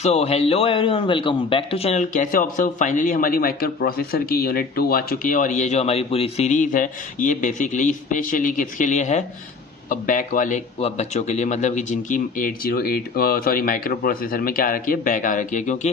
So hello everyone, welcome back to channel. कैसे हो आप सब। फाइनली हमारी माइक्रो प्रोसेसर की यूनिट 2 आ चुकी है और ये जो हमारी पूरी सीरीज़ है ये बेसिकली स्पेशली किसके लिए है, बैक वाले बच्चों के लिए, मतलब कि जिनकी 808 सॉरी माइक्रो प्रोसेसर में क्या आ रखी है, बैक आ रखी है। क्योंकि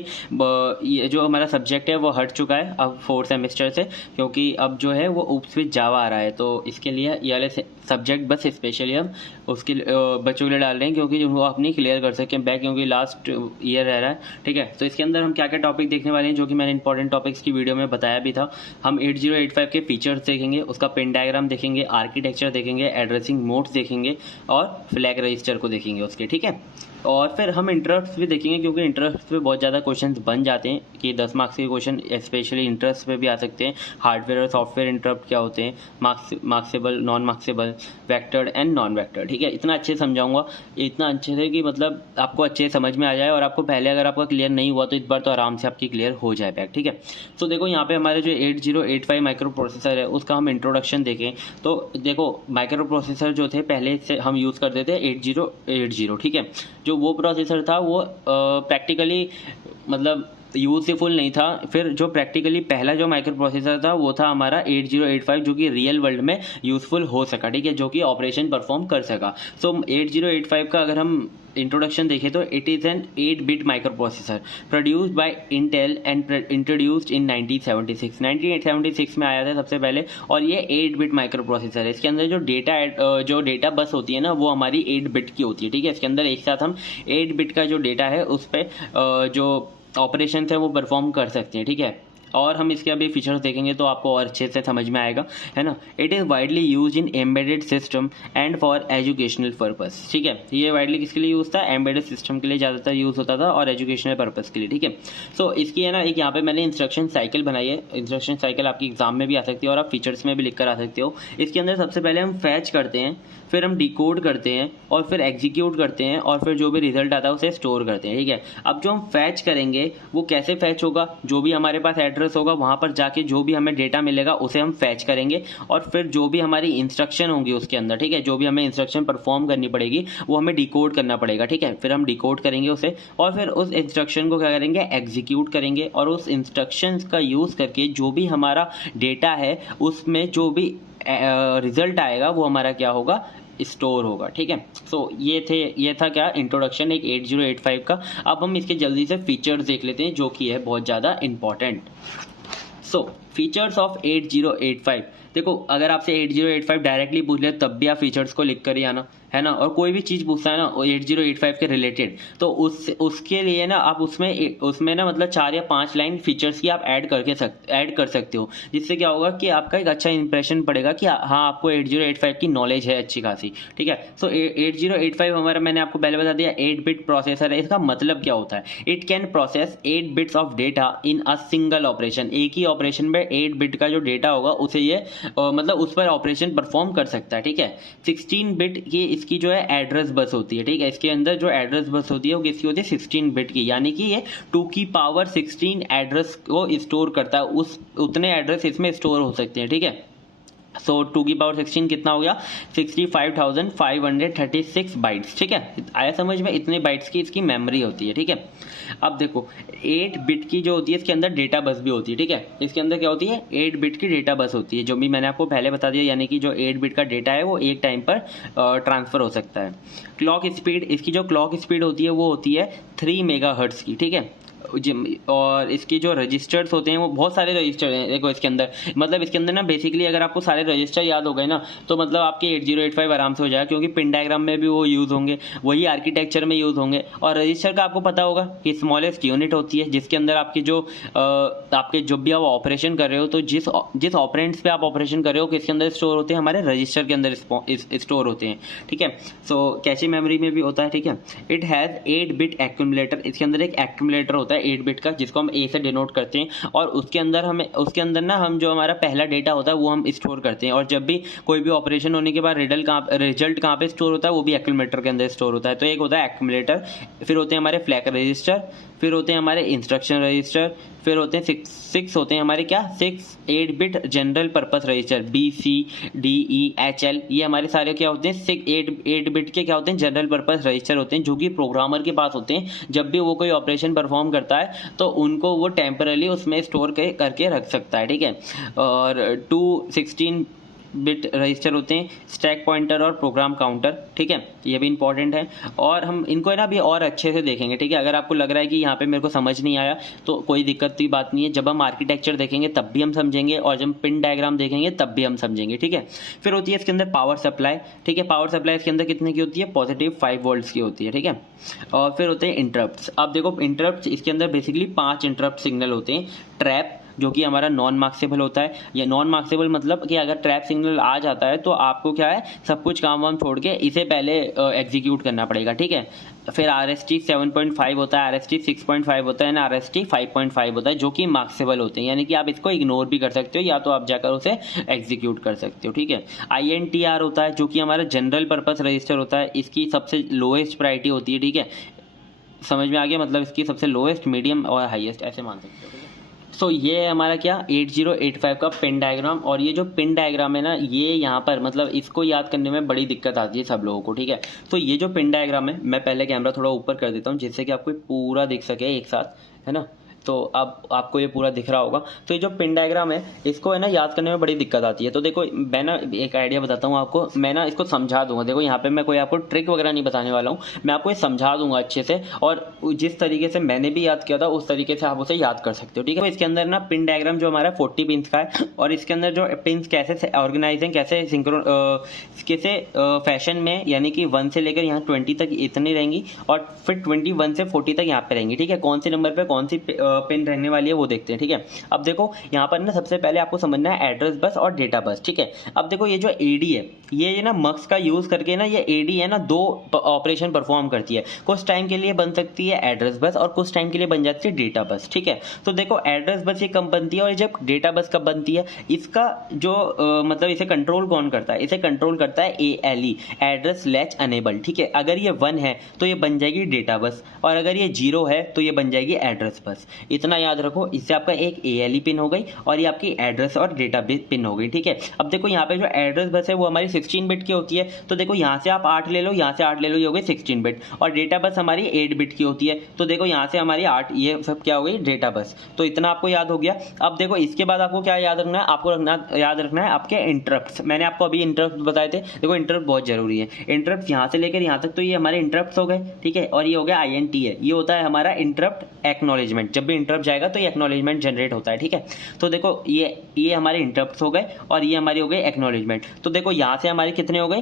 ये जो हमारा सब्जेक्ट है वो हट चुका है अब 4th सेमेस्टर से, क्योंकि अब जो है वो ऊप्स विद जावा आ रहा है। तो इसके लिए ये वाले सब्जेक्ट बस स्पेशली हम उसके बच्चों के लिए डाल रहे हैं, क्योंकि वो अपनी क्लियर कर सकें बैक, क्योंकि लास्ट ईयर रह रहा है। ठीक है, तो इसके अंदर हम क्या क्या टॉपिक देखने वाले हैं, जो कि मैंने इंपॉर्टेंट टॉपिक्स की वीडियो में बताया भी था। हम 8085 के फीचर्स देखेंगे, उसका पिन डायग्राम देखेंगे, आर्किटेक्चर देखेंगे, एड्रेसिंग मोड्स देखेंगे और फ्लैग रजिस्टर को देखेंगे उसके। ठीक है, और फिर हम इंटरप्ट्स भी देखेंगे, क्योंकि इंटरप्ट्स पे बहुत ज़्यादा क्वेश्चंस बन जाते हैं कि 10 मार्क्स के क्वेश्चन स्पेशली इंटरप्ट्स पे भी आ सकते हैं। हार्डवेयर और सॉफ्टवेयर इंटरप्ट क्या होते हैं, maskable, non maskable, vectored and non vectored. ठीक है, इतना अच्छे से समझाऊंगा, इतना अच्छे से कि मतलब आपको अच्छे से समझ में आ जाए, और आपको पहले अगर आपका क्लियर नहीं हुआ तो इस बार तो आराम से आपकी क्लियर हो जाए बैक। ठीक है, तो देखो यहाँ पे हमारे जो 8085 माइक्रो प्रोसेसर है उसका हम इंट्रोडक्शन देखें तो देखो माइक्रो प्रोसेसर जो थे पहले से हम यूज़ करते थे 8080। ठीक है, जो वो प्रोसेसर था वो प्रैक्टिकली मतलब यूजफुल नहीं था। फिर जो प्रैक्टिकली पहला जो माइक्रो प्रोसेसर था वो था हमारा 8085, जो कि रियल वर्ल्ड में यूजफुल हो सका। ठीक है, जो कि ऑपरेशन परफॉर्म कर सका। सो 8085 का अगर हम इंट्रोडक्शन देखें तो इट इज़ एन 8-बिट microprocessor produced by Intel and introduced in 1976 में आया था सबसे पहले, और ये 8-बिट माइक्रो प्रोसेसर है। इसके अंदर जो डेटा बस होती है ना वो हमारी 8-बिट की होती है। ठीक है, इसके अंदर एक साथ हम 8-बिट का जो डेटा है उस पर जो ऑपरेशन है वो परफॉर्म कर सकते हैं। ठीक है, और हम इसके अभी फीचर्स देखेंगे तो आपको और अच्छे से समझ में आएगा, है ना। It is widely use in embedded system and for educational purpose. ठीक है, ये वाइडली किसके लिए यूज़ था, एम्बेडेड सिस्टम के लिए ज़्यादातर यूज़ होता था और एजुकेशनल पर्पस के लिए। ठीक है, सो इसकी है ना एक यहाँ पे मैंने इंस्ट्रक्शन साइकिल बनाई है। इंस्ट्रक्शन साइकिल आपकी एग्जाम में भी आ सकती है और आप फीचर्स में भी लिख कर आ सकते हो। इसके अंदर सबसे पहले हम फैच करते हैं, फिर हम डिकोड करते हैं, और फिर एग्जीक्यूट करते हैं, और फिर जो भी रिजल्ट आता है उसे स्टोर करते हैं। ठीक है, अब जो हम फैच करेंगे वो कैसे फैच होगा, जो भी हमारे पास एड्रेस होगा वहाँ पर जाके जो भी हमें डेटा मिलेगा उसे हम फैच करेंगे, और फिर जो भी हमारी इंस्ट्रक्शन होंगी उसके अंदर, ठीक है, जो भी हमें इंस्ट्रक्शन परफॉर्म करनी पड़ेगी वो हमें डिकोड करना पड़ेगा। ठीक है, फिर हम डिकोड करेंगे उसे, और फिर उस इंस्ट्रक्शन को क्या करेंगे, एग्जीक्यूट करेंगे, और उस इंस्ट्रक्शंस का यूज़ करके जो भी हमारा डेटा है उसमें जो भी रिजल्ट आएगा वो हमारा क्या होगा, स्टोर होगा। ठीक है, सो ये था क्या, इंट्रोडक्शन एक 8085 का। अब हम इसके जल्दी से फीचर्स देख लेते हैं जो कि है बहुत ज़्यादा इंपॉर्टेंट। So features of 8085। देखो अगर आपसे 8085 डायरेक्टली पूछ ले तब भी आप फीचर्स को लिख कर ही आना, है ना। और कोई भी चीज़ पूछता है ना 8085 के रिलेटेड तो उसके लिए ना आप उसमें ना मतलब 4 या 5 लाइन फीचर्स की आप ऐड कर सकते हो, जिससे क्या होगा कि आपका एक अच्छा इंप्रेशन पड़ेगा कि हाँ आपको 8085 की नॉलेज है अच्छी खासी। ठीक है, सो 8085 हमारा मैंने आपको पहले बता दिया 8-बिट प्रोसेसर है। इसका मतलब क्या होता है, it can process 8 bits of data in a single operation. एक ही ऑपरेशन में 8 बिट का जो डेटा होगा उसे ये मतलब उस पर ऑपरेशन परफॉर्म कर सकता है। ठीक है, 16 बिट की इसकी जो है एड्रेस बस होती है। ठीक है, इसके अंदर जो एड्रेस बस होती है वो किसकी होती है, 16 बिट की, यानी कि ये 2 की पावर 16 एड्रेस को स्टोर करता है। उतने एड्रेस इसमें स्टोर हो सकते हैं। ठीक है, सो 2 की पावर 16 कितना हो गया, 65,536 बाइट्स। ठीक है, आया समझ में, इतने बाइट्स की इसकी मेमोरी होती है। ठीक है, अब देखो 8 बिट की जो होती है इसके अंदर डेटा बस भी होती है। ठीक है, इसके अंदर क्या होती है, 8 बिट की डेटा बस होती है, जो भी मैंने आपको पहले बता दिया, यानी कि जो 8 बिट का डेटा है वो एक टाइम पर ट्रांसफ़र हो सकता है। क्लॉक स्पीड, इसकी जो क्लॉक स्पीड होती है वो होती है 3 मेगाहर्ट्ज़ की। ठीक है, और इसके जो रजिस्टर्स होते हैं वो बहुत सारे रजिस्टर हैं। देखो इसके अंदर मतलब इसके अंदर ना बेसिकली अगर आपको सारे रजिस्टर याद हो गए ना तो मतलब आपके 8085 आराम से हो जाएगा, क्योंकि पिन डायग्राम में भी वो यूज़ होंगे, वही आर्किटेक्चर में यूज़ होंगे। और रजिस्टर का आपको पता होगा कि स्मॉलेस्ट यूनिट होती है, जिसके अंदर आपकी आपके जब भी आप ऑपरेशन कर रहे हो तो जिस ऑपरेंड्स पे आप ऑपरेशन कर रहे हो किसके अंदर स्टोर होते हैं, हमारे रजिस्टर के अंदर स्टोर होते हैं। ठीक है, सो कैशे मेमोरी में भी होता है। ठीक है, इट हैज़ 8-बिट एक्यूमुलेटर, इसके अंदर एक एक्यूमुलेटर होता है 8 बिट का, जिसको हम ए से डिनोट करते हैं, और उसके अंदर ना हम जो हमारा पहला डेटा होता है वो हम स्टोर करते हैं। और जब भी कोई भी ऑपरेशन होने के बाद रिजल्ट कहाँ पे स्टोर होता है, वो भी एक्यूमुलेटर के अंदर स्टोर होता है। तो एक होता है एक्यूमुलेटर, फिर होते हैं हमारे फ्लैग रजिस्टर, फिर होते हैं हमारे इंस्ट्रक्शन रजिस्टर, फिर होते हैं सिक्स होते हैं हमारे क्या 8 bit general purpose register BCDEHL, ये हमारे सारे क्या होते हैं 8 बिट के क्या होते हैं जनरल पर्पस रजिस्टर होते हैं, जो कि प्रोग्रामर के पास होते हैं। जब भी वो कोई ऑपरेशन परफॉर्म करता है तो उनको वो टेम्परली उसमें स्टोर करके रख सकता है, ठीक है। और 216 बिट रजिस्टर होते हैं स्टैक पॉइंटर और प्रोग्राम काउंटर, ठीक है, ये भी इंपॉर्टेंट है। और हम इनको है ना अभी और अच्छे से देखेंगे, ठीक है। अगर आपको लग रहा है कि यहाँ पे मेरे को समझ नहीं आया तो कोई दिक्कत की बात नहीं है, जब हम आर्किटेक्चर देखेंगे तब भी हम समझेंगे, और जब पिन डायग्राम देखेंगे तब भी हम समझेंगे, ठीक है। फिर होती है इसके अंदर पावर सप्लाई, ठीक है। पावर सप्लाई इसके अंदर कितने की होती है, पॉजिटिव 5 वोल्ट्स की होती है, ठीक है। और फिर होते हैं इंटरप्ट्स। अब देखो इंटरप्ट्स इसके अंदर बेसिकली 5 इंटरप्ट सिग्नल होते हैं। ट्रैप जो कि हमारा नॉन मार्क्सेबल होता है, या नॉन मार्क्सेबल मतलब कि अगर ट्रैप सिग्नल आ जाता है तो आपको क्या है सब कुछ काम वाम छोड़ के इसे पहले एग्जीक्यूट करना पड़ेगा, ठीक है। फिर RST 7.5 होता है, RST 6.5 होता है, ना RST 5.5 होता है, जो कि मार्क्सेबल होते हैं, यानी कि आप इसको इग्नोर भी कर सकते हो या तो आप जाकर उसे एग्जीक्यूट कर सकते हो, ठीक है। INTR होता है जो कि हमारा जनरल पर्पस रजिस्टर होता है, इसकी सबसे लोएस्ट प्रायोरिटी होती है, ठीक है। समझ में आ गया, मतलब इसकी सबसे लोएस्ट, मीडियम और हाईएस्ट ऐसे मान सकते हो, ठीक है। सो ये है हमारा क्या 8085 का पिन डायग्राम। और ये जो पिन डायग्राम है ना, ये यहाँ पर मतलब इसको याद करने में बड़ी दिक्कत आती है सब लोगों को, ठीक है। तो ये जो पिन डायग्राम है, मैं पहले कैमरा थोड़ा ऊपर कर देता हूँ जिससे कि आपको पूरा दिख सके एक साथ, है ना। तो अब आपको ये पूरा दिख रहा होगा। तो ये जो पिन डायग्राम है इसको है ना याद करने में बड़ी दिक्कत आती है। तो देखो मैं ना एक आइडिया बताता हूँ आपको, मैं ना इसको समझा दूंगा। देखो यहाँ पे मैं कोई आपको ट्रिक वगैरह नहीं बताने वाला हूँ, मैं आपको ये समझा दूंगा अच्छे से, और जिस तरीके से मैंने भी याद किया था उस तरीके से आप उसे याद कर सकते हो, ठीक है। तो इसके अंदर ना पिन डायग्राम जो हमारा 40 पिंस का है, और इसके अंदर जो पिंस कैसे ऑर्गेनाइज हैं, कैसे कैसे फैशन में, यानी कि 1 से लेकर यहाँ 20 तक इतनी रहेंगी, और फिर 21 से 40 तक यहाँ पे रहेंगी, ठीक है। कौन से नंबर पे कौन सी पिन रहने वाली है वो देखते हैं, ठीक है। अब देखो यहाँ पर ना सबसे पहले आपको समझना है एड्रेस बस और डेटा बस, ठीक है। अब देखो ये जो एडी है, ये ना मक्स का यूज करके ना, ये एडी है ना 2 ऑपरेशन परफॉर्म करती है। कुछ टाइम के लिए बन सकती है एड्रेस बस, और कुछ टाइम के लिए बन जाती है डेटा बस, ठीक है। तो देखो एड्रेस बस ये कब बनती है और जब डेटा बस कब बनती है, इसका जो मतलब इसे कंट्रोल कौन करता है, इसे कंट्रोल करता है ALE, एड्रेस लैच अनेबल, ठीक है। अगर ये 1 है तो ये बन जाएगी डेटा बस, और अगर ये 0 है तो ये बन जाएगी एड्रेस बस। इतना याद रखो, इससे आपका एक ALE पिन हो गई और ये आपकी एड्रेस और डेटा पिन हो गई, ठीक है। अब देखो यहाँ पे जो एड्रेस बस है वो हमारी 16 बिट की होती है, तो देखो यहाँ से आप 8 ले लो, यहाँ से 8 ले लो, ये हो गई 16 बिट। और डेटा बस हमारी 8 बिट की होती है, तो देखो यहाँ से हमारी 8, ये सब क्या हो गई डेटा बस। तो इतना आपको याद हो गया। अब देखो इसके बाद आपको क्या याद रखना है, आपको याद रखना है आपके इंटरप्ट। मैंने आपको अभी इंटरप्ट बताए थे, देखो इंटरप्ट बहुत जरूरी है। इंटरप्ट यहाँ से लेकर यहाँ तक तो ये हमारे इंटरप्ट हो गए, ठीक है। और ये हो गया INT है, ये होता है हमारा इंटरप्ट एक्नॉलेजमेंट। जब भी इंटरप्ट जाएगा तो ये एक्नॉलेजमेंट जनरेट होता है, ठीक है। तो देखो ये हमारे इंटरप्ट्स हो गए, और ये हमारी हो गई एक्नॉलेजमेंट। तो देखो यहाँ से हमारी कितने हो गए,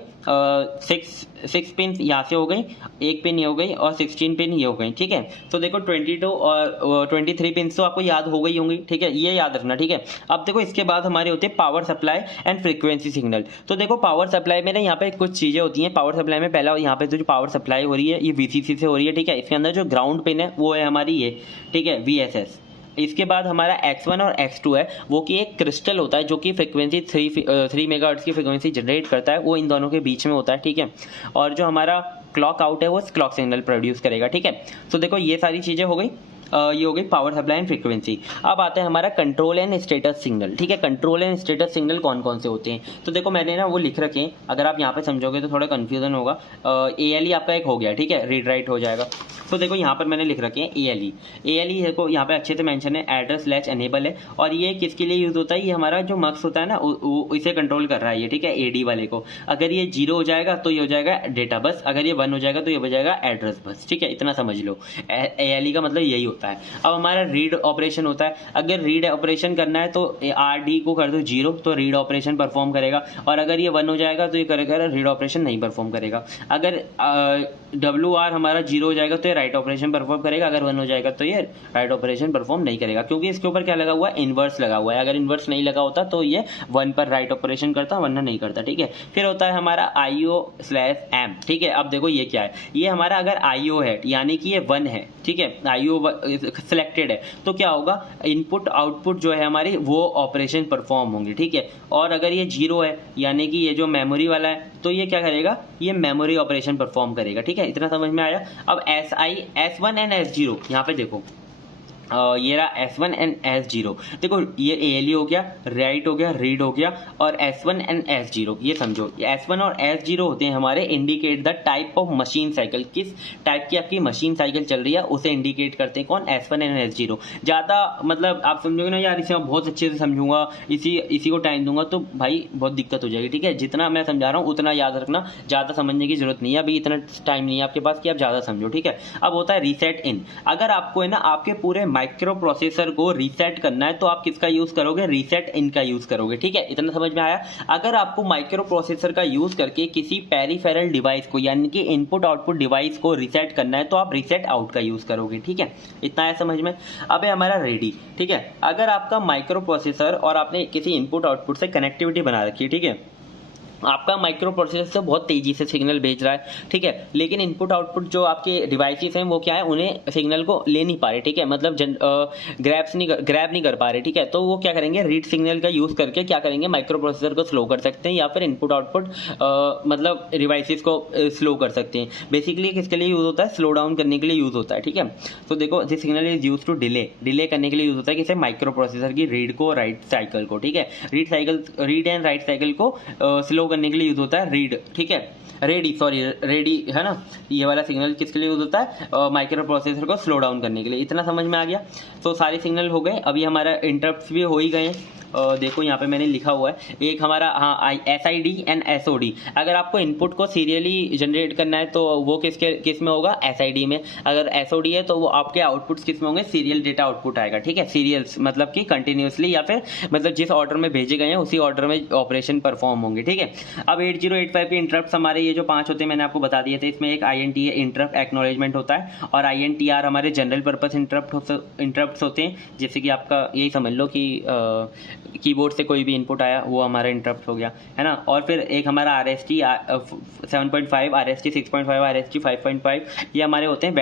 6 पिन यहाँ से हो गई, 1 पिन ये हो गई, और 16 पिन ये हो गई, ठीक है। तो देखो 22 और 23 पिन तो आपको याद हो गई होंगी, ठीक है, ये याद रखना, ठीक है। अब देखो इसके बाद हमारे होते हैं power supply and frequency signal. तो देखो पावर सप्लाई में ना यहाँ पे कुछ चीजें होती हैं। पावर सप्लाई में पहला यहाँ पे जो पावर सप्लाई हो रही है ये VCC से हो रही है, ठीक है। इसके अंदर जो ग्राउंड पिन है वो है हमारी ये, ठीक है, VSS। इसके बाद हमारा X1 और X2 है, वो कि एक क्रिस्टल होता है जो कि फ्रिक्वेंसी 3 मेगाहर्ट्ज की फ्रिक्वेंसी जनरेट करता है, वो इन दोनों के बीच में होता है, ठीक है। और जो हमारा क्लॉक आउट है वो क्लॉक सिग्नल प्रोड्यूस करेगा, ठीक है। तो देखो ये सारी चीज़ें हो गई, ये हो गई पावर सप्लाई एंड फ्रीक्वेंसी। अब आता है हमारा कंट्रोल एंड स्टेटस सिग्नल, ठीक है। कंट्रोल एंड स्टेटस सिग्नल कौन कौन से होते हैं, तो देखो मैंने ना वो लिख रखे हैं, अगर आप यहाँ पे समझोगे तो थोड़ा कंफ्यूजन होगा। ALE आपका एक हो गया, ठीक है, रीड राइट हो जाएगा। तो देखो यहाँ पर मैंने लिख रखे हैं ALE देखो यहाँ पे अच्छे से मेंशन है, एड्रेस लैच एनेबल है। और ये किसके लिए यूज होता है, ये हमारा जो मक्स होता है ना इसे कंट्रोल कर रहा है ये, ठीक है, AD वाले को। अगर ये 0 हो जाएगा तो ये हो जाएगा डेटा बस, अगर ये 1 हो जाएगा तो ये हो जाएगा एड्रेस बस, ठीक है। इतना समझ लो, ALE का मतलब यही होता है। अब हमारा रीड ऑपरेशन होता है, अगर रीड ऑपरेशन करना है तो RD को कर दो 0 तो रीड ऑपरेशन परफॉर्म करेगा, और अगर ये 1 हो जाएगा तो ये करेगा रीड ऑपरेशन नहीं परफॉर्म करेगा। अगर WR हमारा 0 हो जाएगा तो ये राइट ऑपरेशन परफॉर्म करेगा, अगर 1 हो जाएगा तो ये राइट ऑपरेशन परफॉर्म नहीं करेगा, क्योंकि इसके ऊपर क्या लगा हुआ है, इनवर्स लगा हुआ है। अगर इनवर्स नहीं लगा होता तो ये 1 पर राइट ऑपरेशन करता, वरना नहीं करता, ठीक है। फिर होता है हमारा IO/M, ठीक है। अब देखो ये क्या है, ये हमारा अगर IO है यानी कि ये 1 है, ठीक है, IO सिलेक्टेड है, तो क्या होगा, इनपुट आउटपुट जो है हमारी वो ऑपरेशन परफॉर्म होंगे, ठीक है। और अगर ये 0 है यानी कि ये जो मेमोरी वाला है, तो ये क्या करेगा, ये मेमोरी ऑपरेशन परफॉर्म करेगा, ठीक है। इतना समझ में आया। अब S1 एंड S0 यहाँ पे देखो, ये रहा S1 एंड S0। देखो ये ALE हो गया, राइट हो गया, रीड हो गया, और S1 एंड S0 ये समझो। ये S1 और S0 होते हैं हमारे indicate the type of machine cycle, किस टाइप की आपकी मशीन साइकिल चल रही है उसे इंडिकेट करते हैं कौन, S1 एंड S0। ज़्यादा मतलब आप समझोगे ना यार इसे मैं बहुत अच्छे से समझूंगा, इसी को टाइम दूंगा तो भाई बहुत दिक्कत हो जाएगी, ठीक है। जितना मैं समझा रहा हूँ उतना याद रखना, ज़्यादा समझने की जरूरत नहीं है, अभी इतना टाइम नहीं है आपके पास कि आप ज़्यादा समझो, ठीक है। अब होता है रीसेट इन। अगर आपको है ना आपके पूरे माइक्रो प्रोसेसर को रीसेट करना है तो आप किसका यूज करोगे, रीसेट इन का यूज करोगे, ठीक है। इतना समझ में आया। अगर आपको माइक्रो प्रोसेसर का यूज करके किसी पेरिफेरल डिवाइस को यानी कि इनपुट आउटपुट डिवाइस को रीसेट करना है तो आप रीसेट आउट का यूज करोगे, ठीक है। इतना आया समझ में। अब है हमारा रेडी, ठीक है। अगर आपका माइक्रो प्रोसेसर और आपने किसी इनपुट आउटपुट से कनेक्टिविटी बना रखी है, ठीक है, आपका माइक्रो प्रोसेसर से बहुत तेजी से सिग्नल भेज रहा है, ठीक है, लेकिन इनपुट आउटपुट जो आपके डिवाइसेस हैं वो क्या है, उन्हें सिग्नल को ले नहीं पा रहे, ठीक है, मतलब ग्रैब नहीं कर पा रहे, ठीक है। तो वो क्या करेंगे, रीड सिग्नल का यूज करके क्या करेंगे, माइक्रो प्रोसेसर को स्लो कर सकते हैं या फिर इनपुट आउटपुट मतलब डिवाइसेस को स्लो कर सकते हैं। बेसिकली किसके लिए यूज होता है, स्लो डाउन करने के लिए यूज होता है, ठीक है। तो देखो this signal is use to delay करने के लिए यूज होता है किसे, माइक्रो प्रोसेसर की रीड को राइट साइकिल को, ठीक है। रीड एंड राइट साइकिल को स्लो करने के लिए यूज होता है रीड, ठीक है, रेडी है ना। ये वाला सिग्नल किसके लिए यूज होता है, माइक्रो प्रोसेसर को स्लो डाउन करने के लिए। इतना समझ में आ गया। तो सारे सिग्नल हो गए। अभी हमारा इंटरप्ट्स भी हो ही गए हैं। देखो यहाँ पे मैंने लिखा हुआ है एक हमारा, हाँ, SID एंड SOD। अगर आपको इनपुट को सीरियली जनरेट करना है तो वो किस में होगा, SID में। अगर SOD है तो वो आपके आउटपुट्स किस में होंगे, सीरियल डेटा आउटपुट आएगा, ठीक है। सीरियल्स मतलब कि कंटिन्यूसली या फिर मतलब जिस ऑर्डर में भेजे गए हैं उसी ऑर्डर में ऑपरेशन परफॉर्म होंगे, ठीक है। अब 8085 के इंटरप्ट हमारे ये जो 5 होते हैं मैंने आपको बता दिए थे। इसमें एक INTA इंटरप्ट एक्नॉलेजमेंट होता है और INTR हमारे जनरल पर्पस इंटरप्ट होते हैं। जैसे कि आपका यही समझ लो कि कीबोर्ड से कोई भी इनपुट आया वो हमारा इंटरप्ट हो गया, है ना। और फिर एक हमारा RST 7.5, RST 6.5, RST 5.5, ये हमारे होते हैं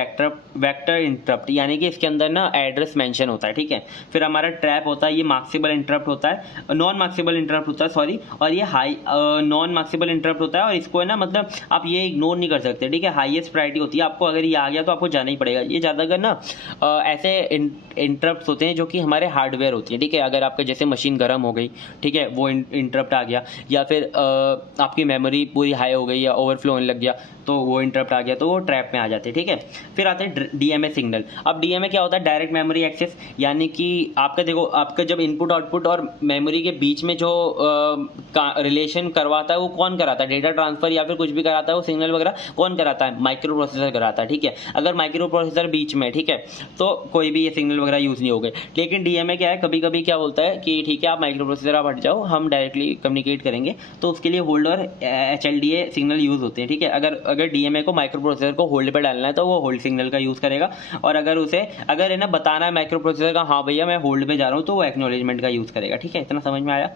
वेक्टर इंटरप्ट, यानी कि इसके अंदर ना एड्रेस मेंशन होता है, ठीक है। फिर हमारा ट्रैप होता है, ये मार्क्सेबल इंटरप्ट होता है, नॉन मार्क्सेबल इंटरप्ट होता है, सॉरी। और ये नॉन मार्क्सेबल इंटरप्ट होता है और इसको है ना मतलब आप ये इग्नोर नहीं कर सकते, ठीक है। हाईएस्ट प्रायोरिटी होती है आपको, अगर ये आ गया तो आपको जाना ही पड़ेगा। ये ज़्यादातर ना ऐसे इंटरप्ट होते हैं जो कि हमारे हार्डवेयर होती है, ठीक है। अगर आपके जैसे मशीन गर्म हो गई, ठीक है, वो इंटरप्ट आ गया, या फिर आपकी मेमोरी पूरी हाई हो गई या ओवरफ्लो होने लग गया तो वो इंटरप्ट आ गया, तो वो ट्रैप में आ जाते हैं, ठीक है। फिर आते हैं DMA सिग्नल। अब DMA क्या होता है, डायरेक्ट मेमोरी एक्सेस, यानी कि आपका देखो आपका जब इनपुट आउटपुट और मेमोरी के बीच में जो रिलेशन करवाता है वो कौन कराता है, डेटा ट्रांसफर या फिर कुछ भी कराता है वो सिग्नल वगैरह कौन कराता है, माइक्रो प्रोसेसर कराता है, ठीक है। अगर माइक्रो प्रोसेसर बीच में, ठीक है, तो कोई भी ये सिग्नल वगैरह यूज नहीं हो गए। लेकिन DMA क्या है, कभी कभी क्या बोलता है कि ठीक है आप माइक्रो प्रोसेसर आप हट जाओ, हम डायरेक्टली कम्युनिकेट करेंगे, तो उसके लिए होल्ड और HLDA सिग्नल यूज होते हैं, ठीक है। अगर DMA को माइक्रो प्रोसेसर को होल्ड पे डालना है तो वो होल्ड सिग्नल का यूज करेगा, और अगर है ना बताना है माइक्रो प्रोसेसर का हाँ भैया मैं होल्ड पे जा रहा हूँ तो वो एक्नॉलेजमेंट का यूज करेगा, ठीक है। इतना समझ में आया।